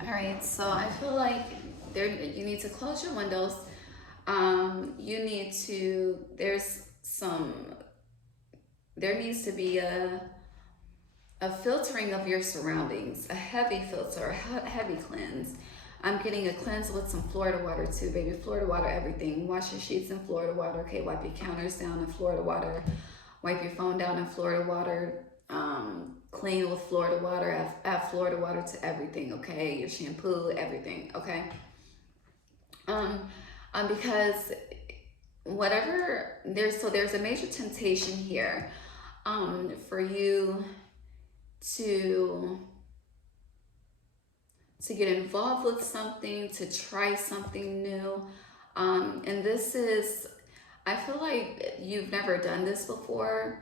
All right, so I feel like you need to close your windows. You need to, there needs to be a filtering of your surroundings, a heavy filter, a heavy cleanse. I'm getting a cleanse with some Florida water too, baby. Florida water, everything. Wash your sheets in Florida water. Okay, wipe your counters down in Florida water. Wipe your phone down in Florida water. Clean with Florida water. Add Florida water to everything, okay? Your shampoo, everything, okay? Because whatever, there's a major temptation here for you to get involved with something, to try something new. And this is, I feel like you've never done this before.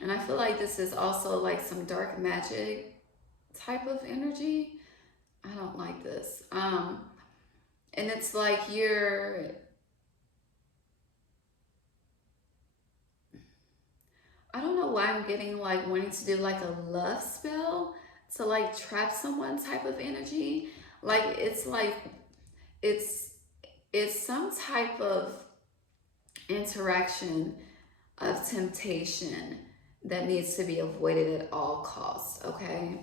And I feel like this is also like some dark magic type of energy. I don't like this. And it's like I don't know why I'm getting like wanting to do like a love spell to like trap someone type of energy. Like it's some type of interaction of temptation that needs to be avoided at all costs, okay?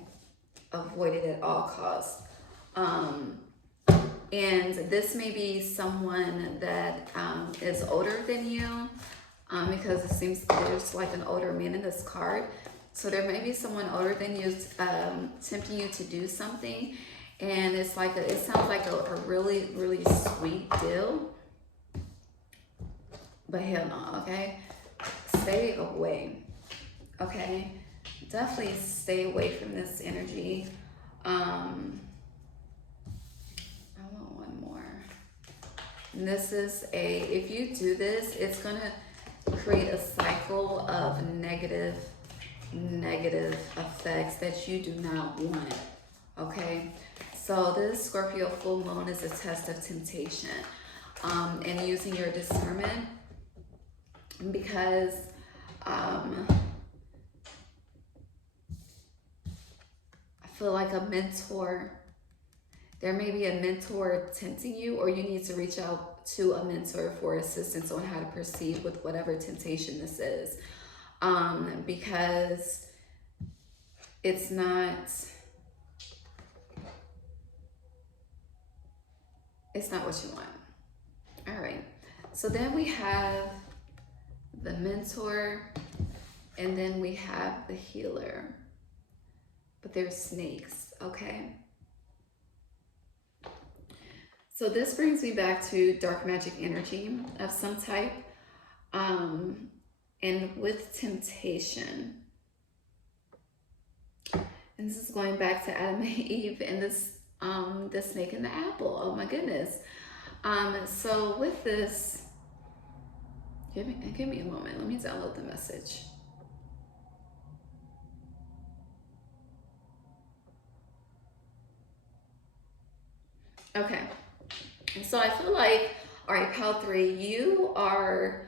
Avoided at all costs. And this may be someone that is older than you, because it seems there's like an older man in this card. So there may be someone older than you tempting you to do something, and it's like it sounds like a really, really sweet deal. But hell no, okay? Stay away, okay? Definitely stay away from this energy. I want one more. And this is if you do this, it's gonna create a cycle of negative effects that you do not want, okay? So this Scorpio full moon is a test of temptation, and using your discernment, because I feel like a mentor, there may be a mentor tempting you, or you need to reach out to a mentor for assistance on how to proceed with whatever temptation this is, because it's not what you want. All right, so then we have the mentor, and then we have the healer, but they're snakes, okay? So this brings me back to dark magic energy of some type, and with temptation. And this is going back to Adam and Eve and this the snake and the apple. Oh my goodness. So with this, give me a moment. Let me download the message. Okay. So I feel like, all right, pile 3, you are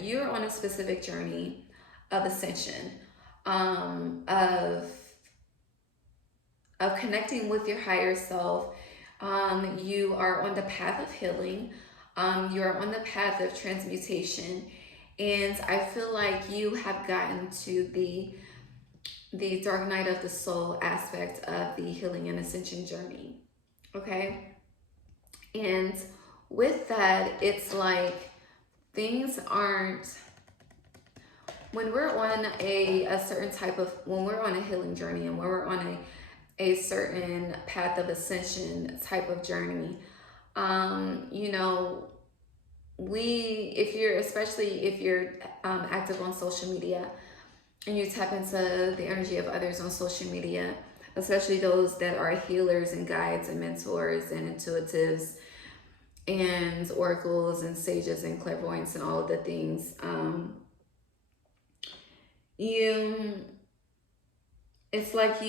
you're on a specific journey of ascension, of connecting with your higher self. You are on the path of healing. You're on the path of transmutation, and I feel like you have gotten to the dark night of the soul aspect of the healing and ascension journey. Okay, and with that, it's like things aren't, when we're on a certain type of, when we're on a healing journey, and when we're on a certain path of ascension type of journey, you know, especially if you're active on social media, and you tap into the energy of others on social media, especially those that are healers and guides and mentors and intuitives and oracles and sages and clairvoyants and all of the things, it's like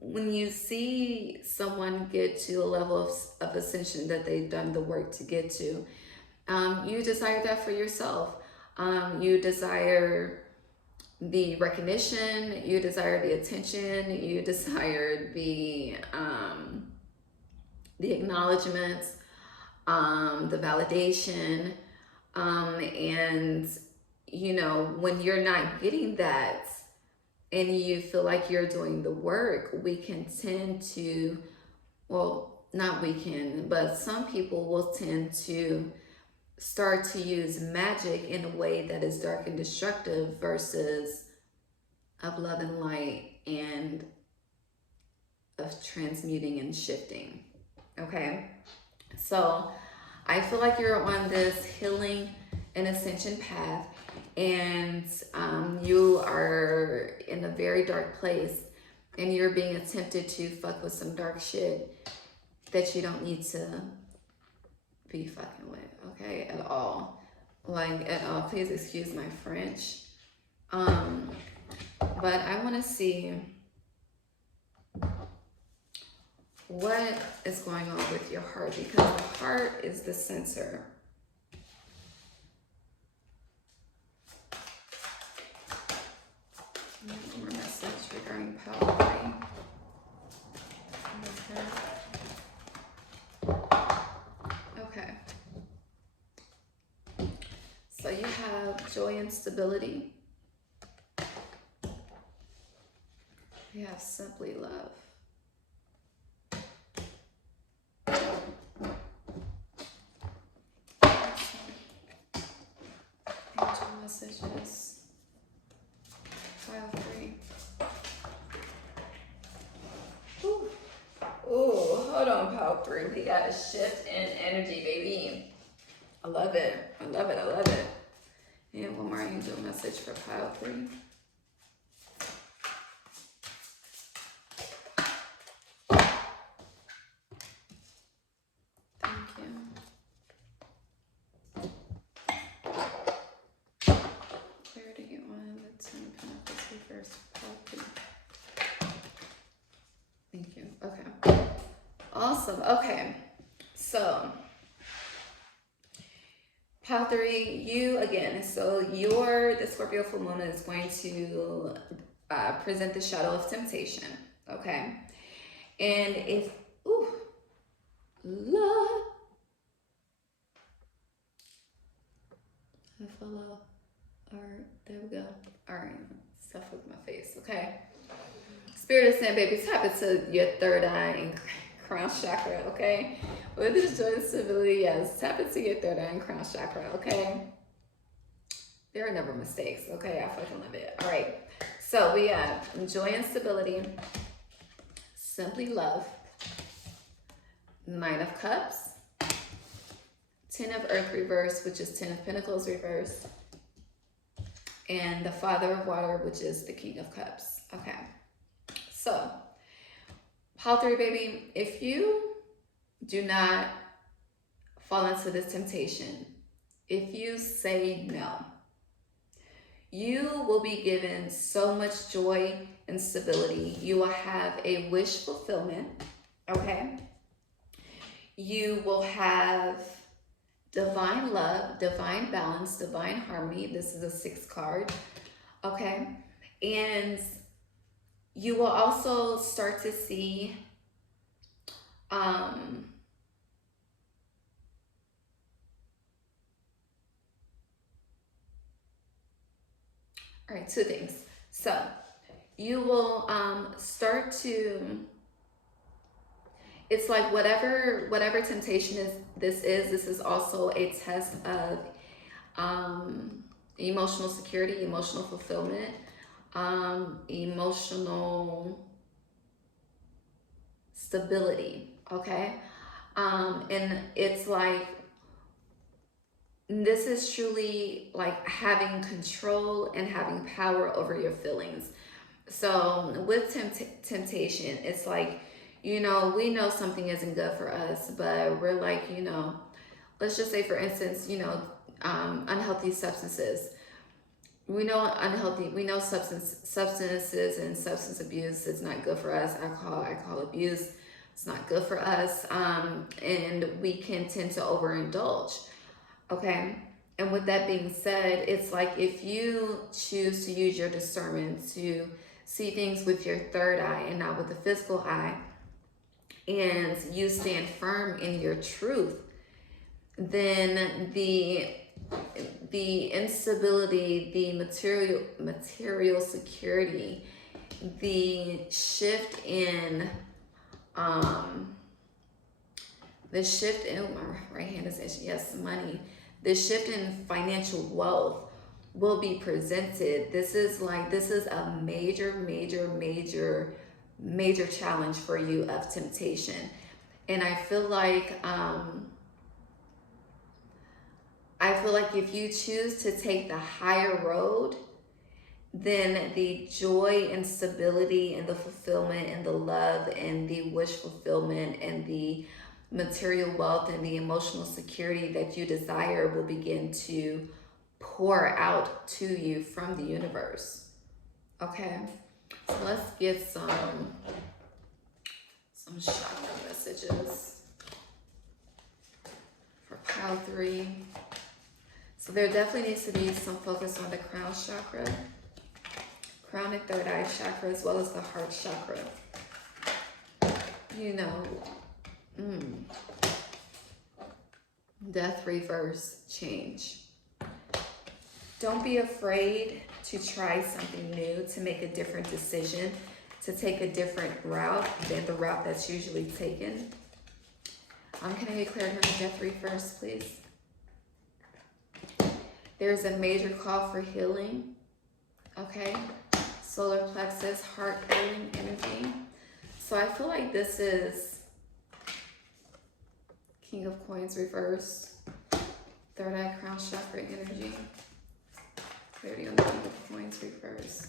when you see someone get to a level of ascension that they've done the work to get to, you desire that for yourself. You desire the recognition, you desire the attention, you desire the acknowledgement, the validation, and you know, when you're not getting that and you feel like you're doing the work, we can tend to, well, not we can, but some people will tend to start to use magic in a way that is dark and destructive versus of love and light and of transmuting and shifting. Okay, so I feel like you're on this healing and ascension path, and you are in a very dark place, and you're being attempted to fuck with some dark shit that you don't need to be fucking with, okay, at all. Like, at all. Please excuse my French. But I want to see what is going on with your heart, because the heart is the center. One more message regarding power. Okay. So you have joy and stability. We have simply love. Angel messages. Pile 3. Ooh. Ooh, hold on, pile 3. We got a shift in energy, baby. I love it. I love it. I love it. And one more angel message for pile 3. Thank you. Clarity on the 10 of Pentacles reverse, pile 3. Thank you. Okay. Awesome. Okay. So, pile 3, you again. So, the Scorpio full moon is going to present the shadow of temptation. Okay. And if, ooh, love. I follow. All right. There we go. All right. Stuff with my face. Okay. Spirit is saying, baby, tap into your third eye and crown chakra, okay? With this joy and stability, yes, tap into your third eye and crown chakra, okay? There are never mistakes, okay? I fucking love it. All right, so we have joy and stability, simply love, Nine of Cups, 10 of Earth reverse, which is 10 of Pentacles reverse, and the Father of Water, which is the King of Cups, okay? So, pile 3, baby, if you do not fall into this temptation, if you say no, you will be given so much joy and stability. You will have a wish fulfillment, okay? You will have divine love, divine balance, divine harmony. This is a 6 card, okay? And you will also start to see all right, 2 things. So you will start to, it's like whatever temptation this is also a test of emotional security, emotional fulfillment, emotional stability, okay? And it's like, this is truly like having control and having power over your feelings. So with temptation, it's like, you know, we know something isn't good for us, but we're like, you know, let's just say, for instance, you know, unhealthy substances. We know substances and substance abuse is not good for us. Alcohol abuse, it's not good for us. And we can tend to overindulge. Okay. And with that being said, it's like if you choose to use your discernment to see things with your third eye and not with the physical eye, and you stand firm in your truth, then the instability, the material security, the shift in oh, my right hand is, yes, money. The shift in financial wealth will be presented. This is a major challenge for you of temptation. And I feel like if you choose to take the higher road, then the joy and stability and the fulfillment and the love and the wish fulfillment and the material wealth and the emotional security that you desire will begin to pour out to you from the universe. Okay, so let's get some chakra messages for pile 3. So there definitely needs to be some focus on the crown chakra, crown and third eye chakra, as well as the heart chakra. You know, death, reverse, change. Don't be afraid to try something new, to make a different decision, to take a different route than the route that's usually taken. Can I get clarity on the death reverse, please? There's a major call for healing, okay? Solar plexus, heart healing energy. So I feel like this is King of Coins reversed, third eye crown chakra energy. Clarity on the King of Coins reversed.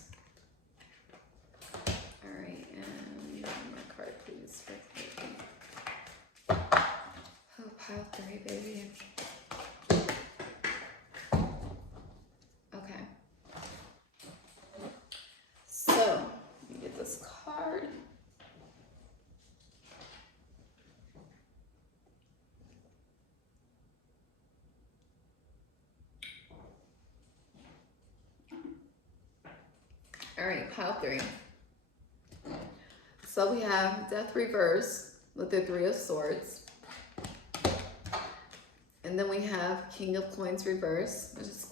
All right, and my card, please, for clarity. Oh, pile 3, baby. Okay. So, let me get this card. All right, pile 3. So we have Death reverse with the 3 of Swords. And then we have King of Coins reverse, which is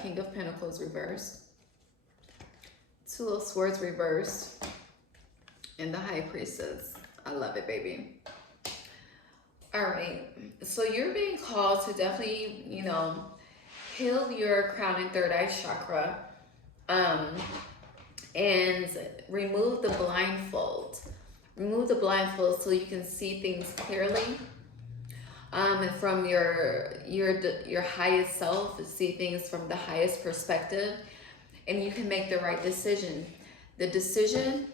King of Pentacles reverse. 2 of Swords reversed. And the High Priestess. I love it, baby. All right, so you're being called to definitely, you know, heal your crown and third eye chakra. And remove the blindfold. Remove the blindfold so you can see things clearly. And from your highest self, see things from the highest perspective, and you can make the right decision. The decision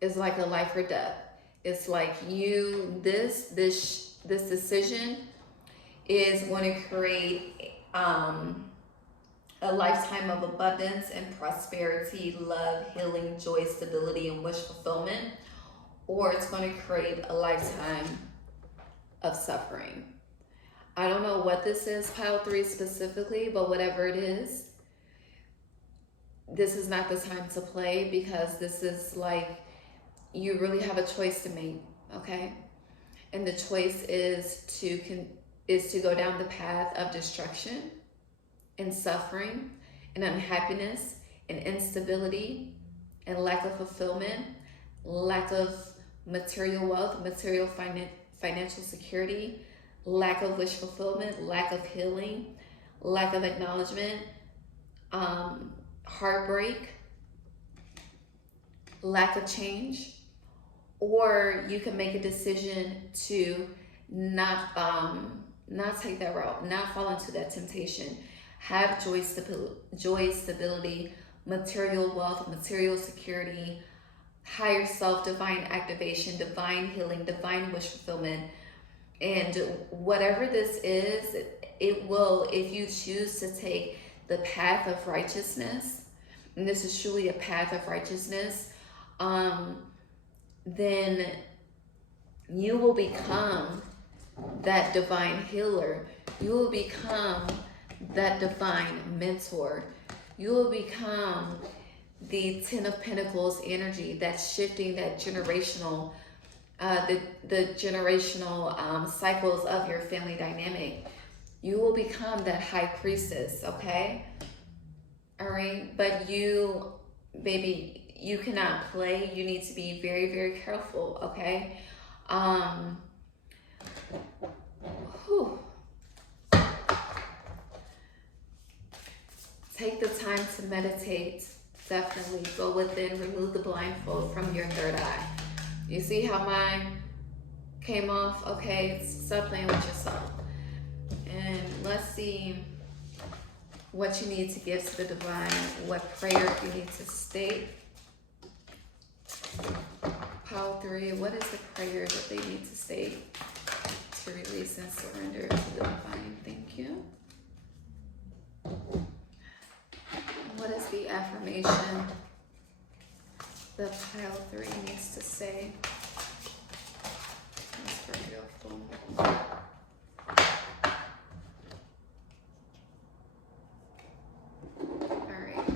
is like a life or death. It's like this decision is going to create a lifetime of abundance and prosperity, love, healing, joy, stability, and wish fulfillment, or it's going to create a lifetime of suffering. I don't know what this is, pile 3 specifically, but whatever it is, this is not the time to play, because this is like, you really have a choice to make, okay? And the choice is to go down the path of destruction and suffering and unhappiness and instability and lack of fulfillment, lack of material wealth, material financial security, lack of wish fulfillment, lack of healing, lack of acknowledgement, heartbreak, lack of change. Or you can make a decision to not take that route, not fall into that temptation. Have joy, stability, material wealth, material security, higher self, divine activation, divine healing, divine wish fulfillment. And whatever this is, it will, if you choose to take the path of righteousness, and this is truly a path of righteousness, then you will become that divine healer. You will become that divine mentor. You will become the 10 of Pentacles energy that's shifting that generational, the generational cycles of your family dynamic. You will become that High Priestess, okay? All right, but you, baby, you cannot play. You need to be very, very careful, okay? Take the time to meditate. Definitely go within, remove the blindfold from your third eye. You see how mine came off? Okay, stop playing with yourself. And let's see what you need to give to the divine, what prayer you need to state. Pile 3, what is the prayer that they need to state to release and surrender to the divine? Thank you. What is the affirmation that pile 3 needs to say? That's very beautiful. All right.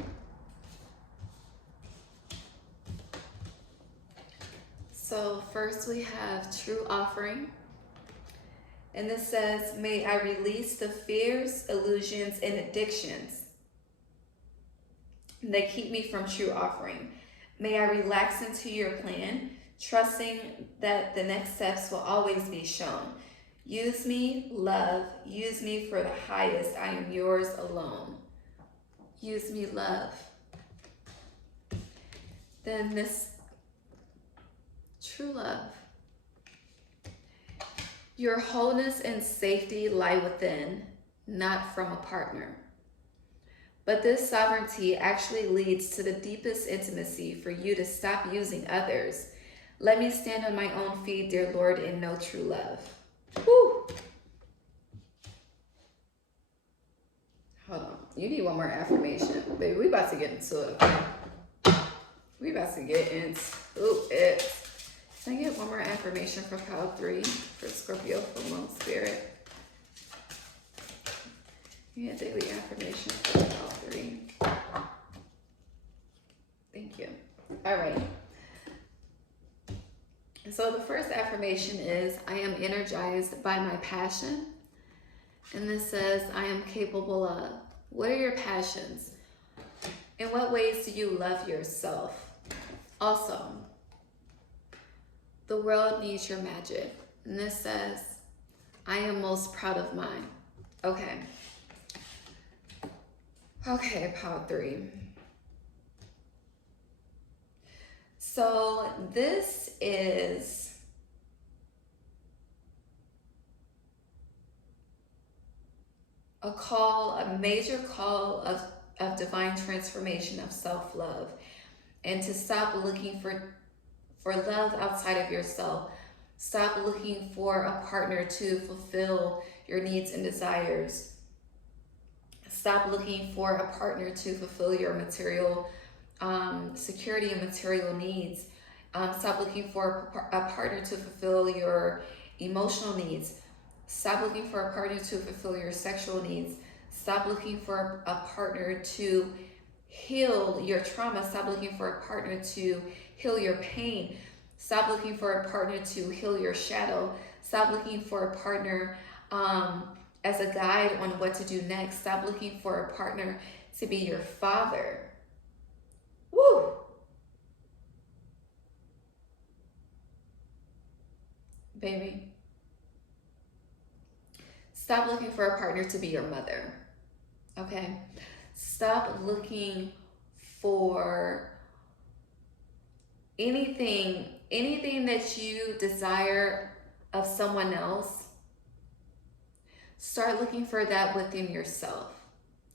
So first we have true offering. And this says, may I release the fears, illusions, and addictions that keep me from true offering. May I relax into your plan, trusting that the next steps will always be shown. Use me, love. Use me for the highest. I am yours alone. Use me, love. Then this true love. Your wholeness and safety lie within, not from a partner. But this sovereignty actually leads to the deepest intimacy for you to stop using others. Let me stand on my own feet, dear Lord, and know true love. Woo! Hold on. You need one more affirmation. Baby, we about to get into it. We about to get into it. Can I get one more affirmation for pile 3 for Scorpio full moon spirit? Yeah, daily affirmation for pile 3. Thank you. All right. So the first affirmation is, I am energized by my passion. And this says, I am capable of. What are your passions? In what ways do you love yourself? Also, the world needs your magic. And this says, I am most proud of mine. Okay. Okay, pile 3. So this is a call, a major call of divine transformation, of self-love, and to stop looking for love outside of yourself. Stop looking for a partner to fulfill your needs and desires. Stop looking for a partner to fulfill your material security and material needs. Stop looking for a partner to fulfill your emotional needs. Stop looking for a partner to fulfill your sexual needs. Stop looking for a partner to heal your trauma. Stop looking for a partner to heal your pain. Stop looking for a partner to heal your shadow. Stop looking for a partner as a guide on what to do next. Stop looking for a partner to be your father. Woo! Baby. Stop looking for a partner to be your mother. Okay? Stop looking for anything that you desire of someone else. Start looking for that within yourself.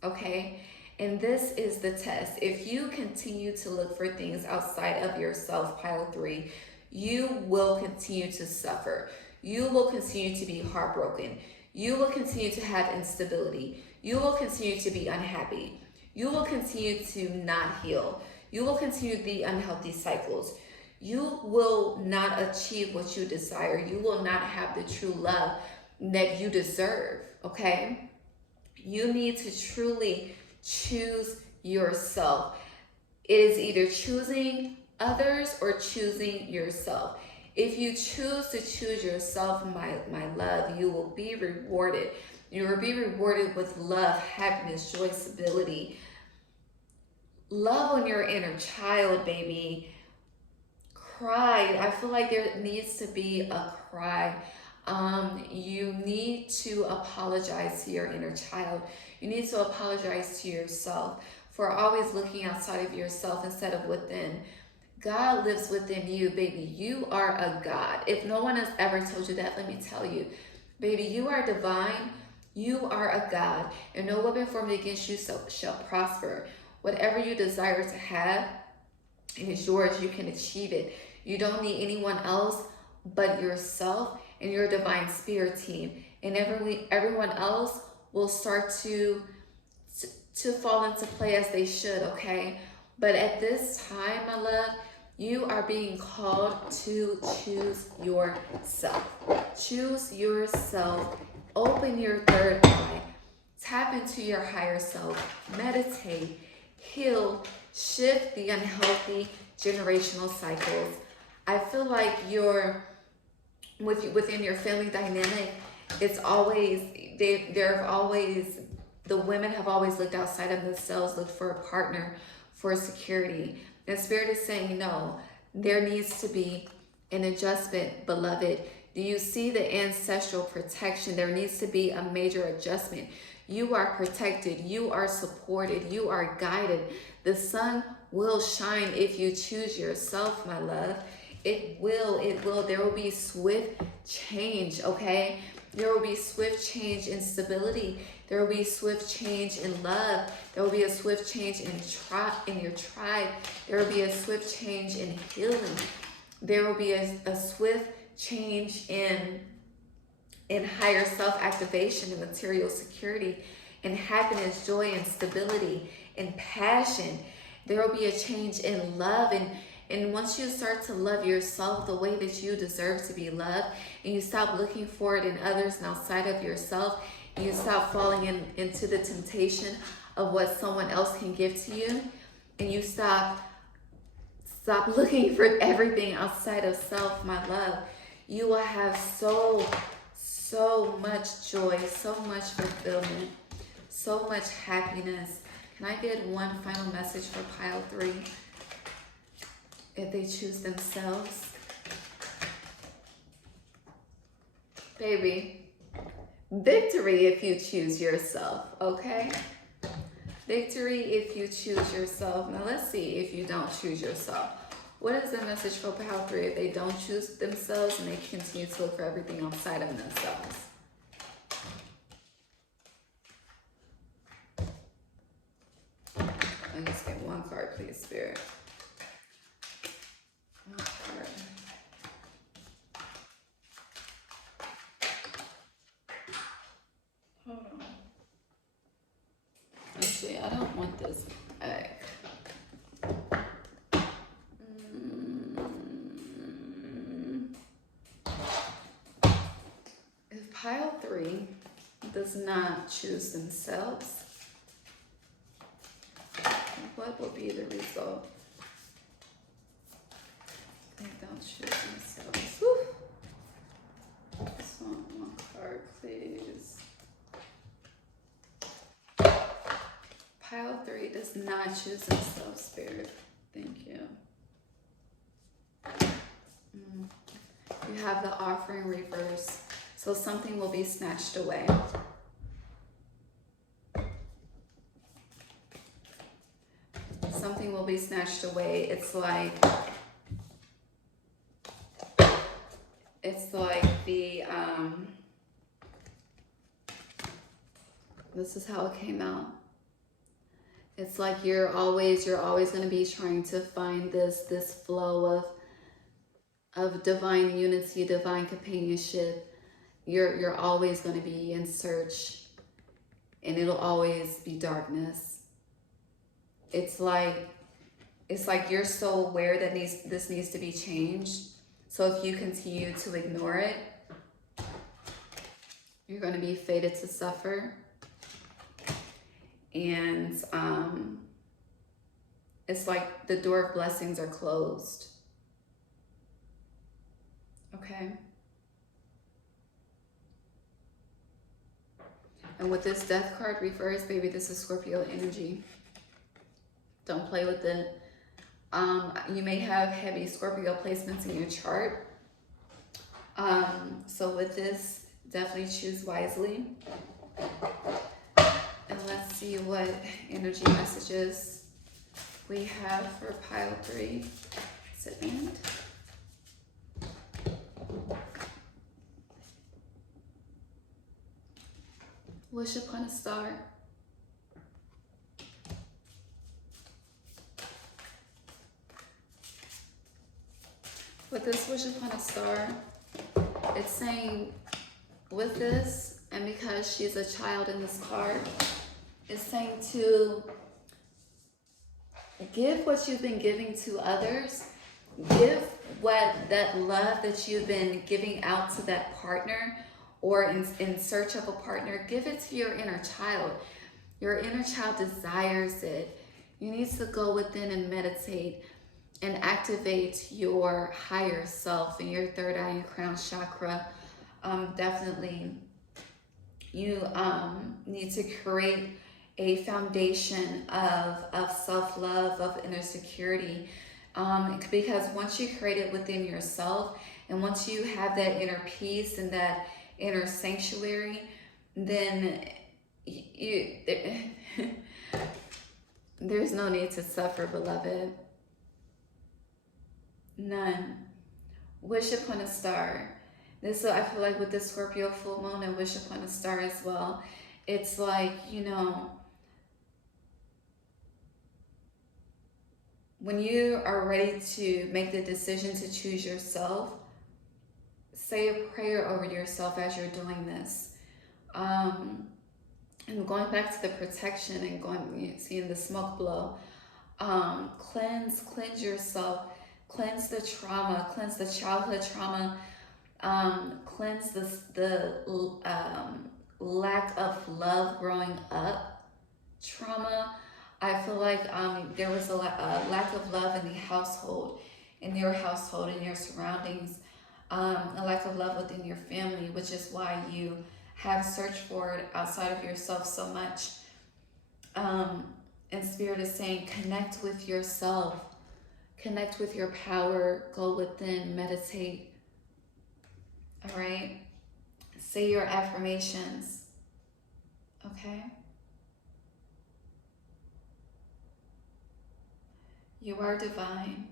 Okay? And this is the test. If you continue to look for things outside of yourself, pile 3, you will continue to suffer. You will continue to be heartbroken. You will continue to have instability. You will continue to be unhappy. You will continue to not heal. You will continue the unhealthy cycles. You will not achieve what you desire. You will not have the true love that you deserve, okay? You need to truly choose yourself. It is either choosing others or choosing yourself. If you choose to choose yourself, my love, you will be rewarded. You will be rewarded with love, happiness, joy, stability. Love on your inner child, baby. Cry. I feel like there needs to be a cry. You need to apologize to your inner child. You need to apologize to yourself for always looking outside of yourself instead of within. God lives within you, baby. You are a God. If no one has ever told you that, let me tell you, baby, you are divine. You are a God, and no weapon formed against you shall prosper. Whatever you desire to have, it is yours. You can achieve it. You don't need anyone else but yourself and your divine spirit team. And everyone else will start to fall into play as they should, okay? But at this time, my love, you are being called to choose yourself. Choose yourself. Open your third eye. Tap into your higher self. Meditate. Heal. Shift the unhealthy generational cycles. I feel like you're within your family dynamic, It's always, the women have always looked outside of themselves, looked for a partner, for security. And Spirit is saying, no, there needs to be an adjustment, beloved. Do you see the ancestral protection? There needs to be a major adjustment. You are protected. You are supported. You are guided. The sun will shine if you choose yourself, my love. It will. There will be swift change, okay? There will be swift change in stability. There will be swift change in love. There will be a swift change in your tribe. There will be a swift change in healing. There will be a swift change in higher self-activation and material security, in happiness, joy, and stability, in passion. There will be a change in love. And once you start to love yourself the way that you deserve to be loved, and you stop looking for it in others and outside of yourself, and you stop falling into the temptation of what someone else can give to you, and you stop looking for everything outside of self, my love, you will have so much joy, so much fulfillment, so much happiness. Can I get one final message for pile 3? If they choose themselves. Baby, victory if you choose yourself, okay? Victory if you choose yourself. Now let's see if you don't choose yourself. What is the message for pile 3 if they don't choose themselves and they continue to look for everything outside of themselves? Let me just get one card, please, Spirit. One card. Hold on. Actually, I don't want this. If pile 3 does not choose themselves, what will be the result? They don't choose themselves. Whew. Just want one card, please. Pile 3 does not choose themselves, Spirit. Thank you. You have the offering reverse. So something will be snatched away. Something will be snatched away. It's like the this is how it came out. It's like you're always going to be trying to find this flow of divine unity, divine companionship. You're always going to be in search, and it'll always be darkness. It's like you're so aware that this needs to be changed. So if you continue to ignore it, you're going to be fated to suffer. And it's like the door of blessings are closed. Okay? And with this death card reverse, baby, this is Scorpio energy. Don't play with it. You may have heavy Scorpio placements in your chart. So with this, definitely choose wisely. And let's see what energy messages we have for pile 3. Is it end? Wish upon a star. With this wish upon a star, it's saying with this, and because she's a child in this card, it's saying to give what you've been giving to others. Give that love that you've been giving out to that partner, or in search of a partner, give it to your inner child. Your inner child desires it. You need to go within and meditate and activate your higher self in your third eye and crown chakra. Definitely You need to create a foundation of self-love, of inner security. Because once you create it within yourself, and once you have that inner peace and that inner sanctuary, then there's no need to suffer, beloved. None. Wish upon a star. This, I feel like with the Scorpio full moon and wish upon a star as well. It's like, you know, when you are ready to make the decision to choose yourself, say a prayer over yourself as you're doing this. And going back to the protection and seeing the smoke blow, cleanse yourself, cleanse the trauma, cleanse the childhood trauma, cleanse the lack of love growing up trauma. I feel like there was a lack of love in the household, in your household, in your surroundings, a lack of love within your family, which is why you have searched for it outside of yourself so much. And Spirit is saying, connect with yourself, connect with your power, go within, meditate. All right? Say your affirmations. Okay? You are divine.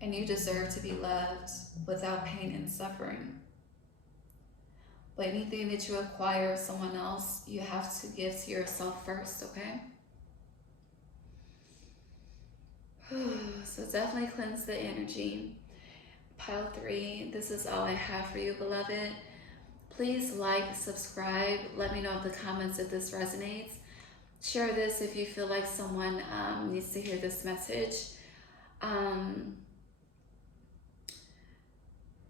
And you deserve to be loved without pain and suffering. But anything that you acquire of someone else, you have to give to yourself first, okay? So definitely cleanse the energy. Pile 3, this is all I have for you, beloved. Please like, subscribe. Let me know in the comments if this resonates. Share this if you feel like someone needs to hear this message.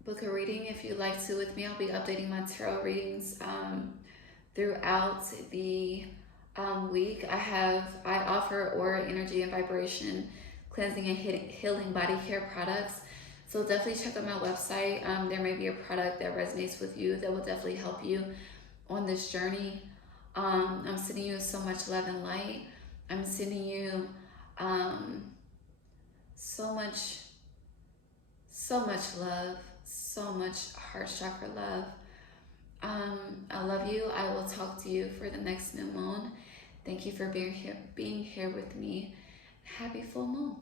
Book a reading if you'd like to with me. I'll be updating my tarot readings throughout the week. I offer aura, energy, and vibration cleansing and healing body care products. So definitely check out my website. There may be a product that resonates with you that will definitely help you on this journey. I'm sending you so much love and light. I'm sending you so much love, so much heart chakra love. I love you. I will talk to you for the next new moon. Thank you for being here with me. Happy full moon.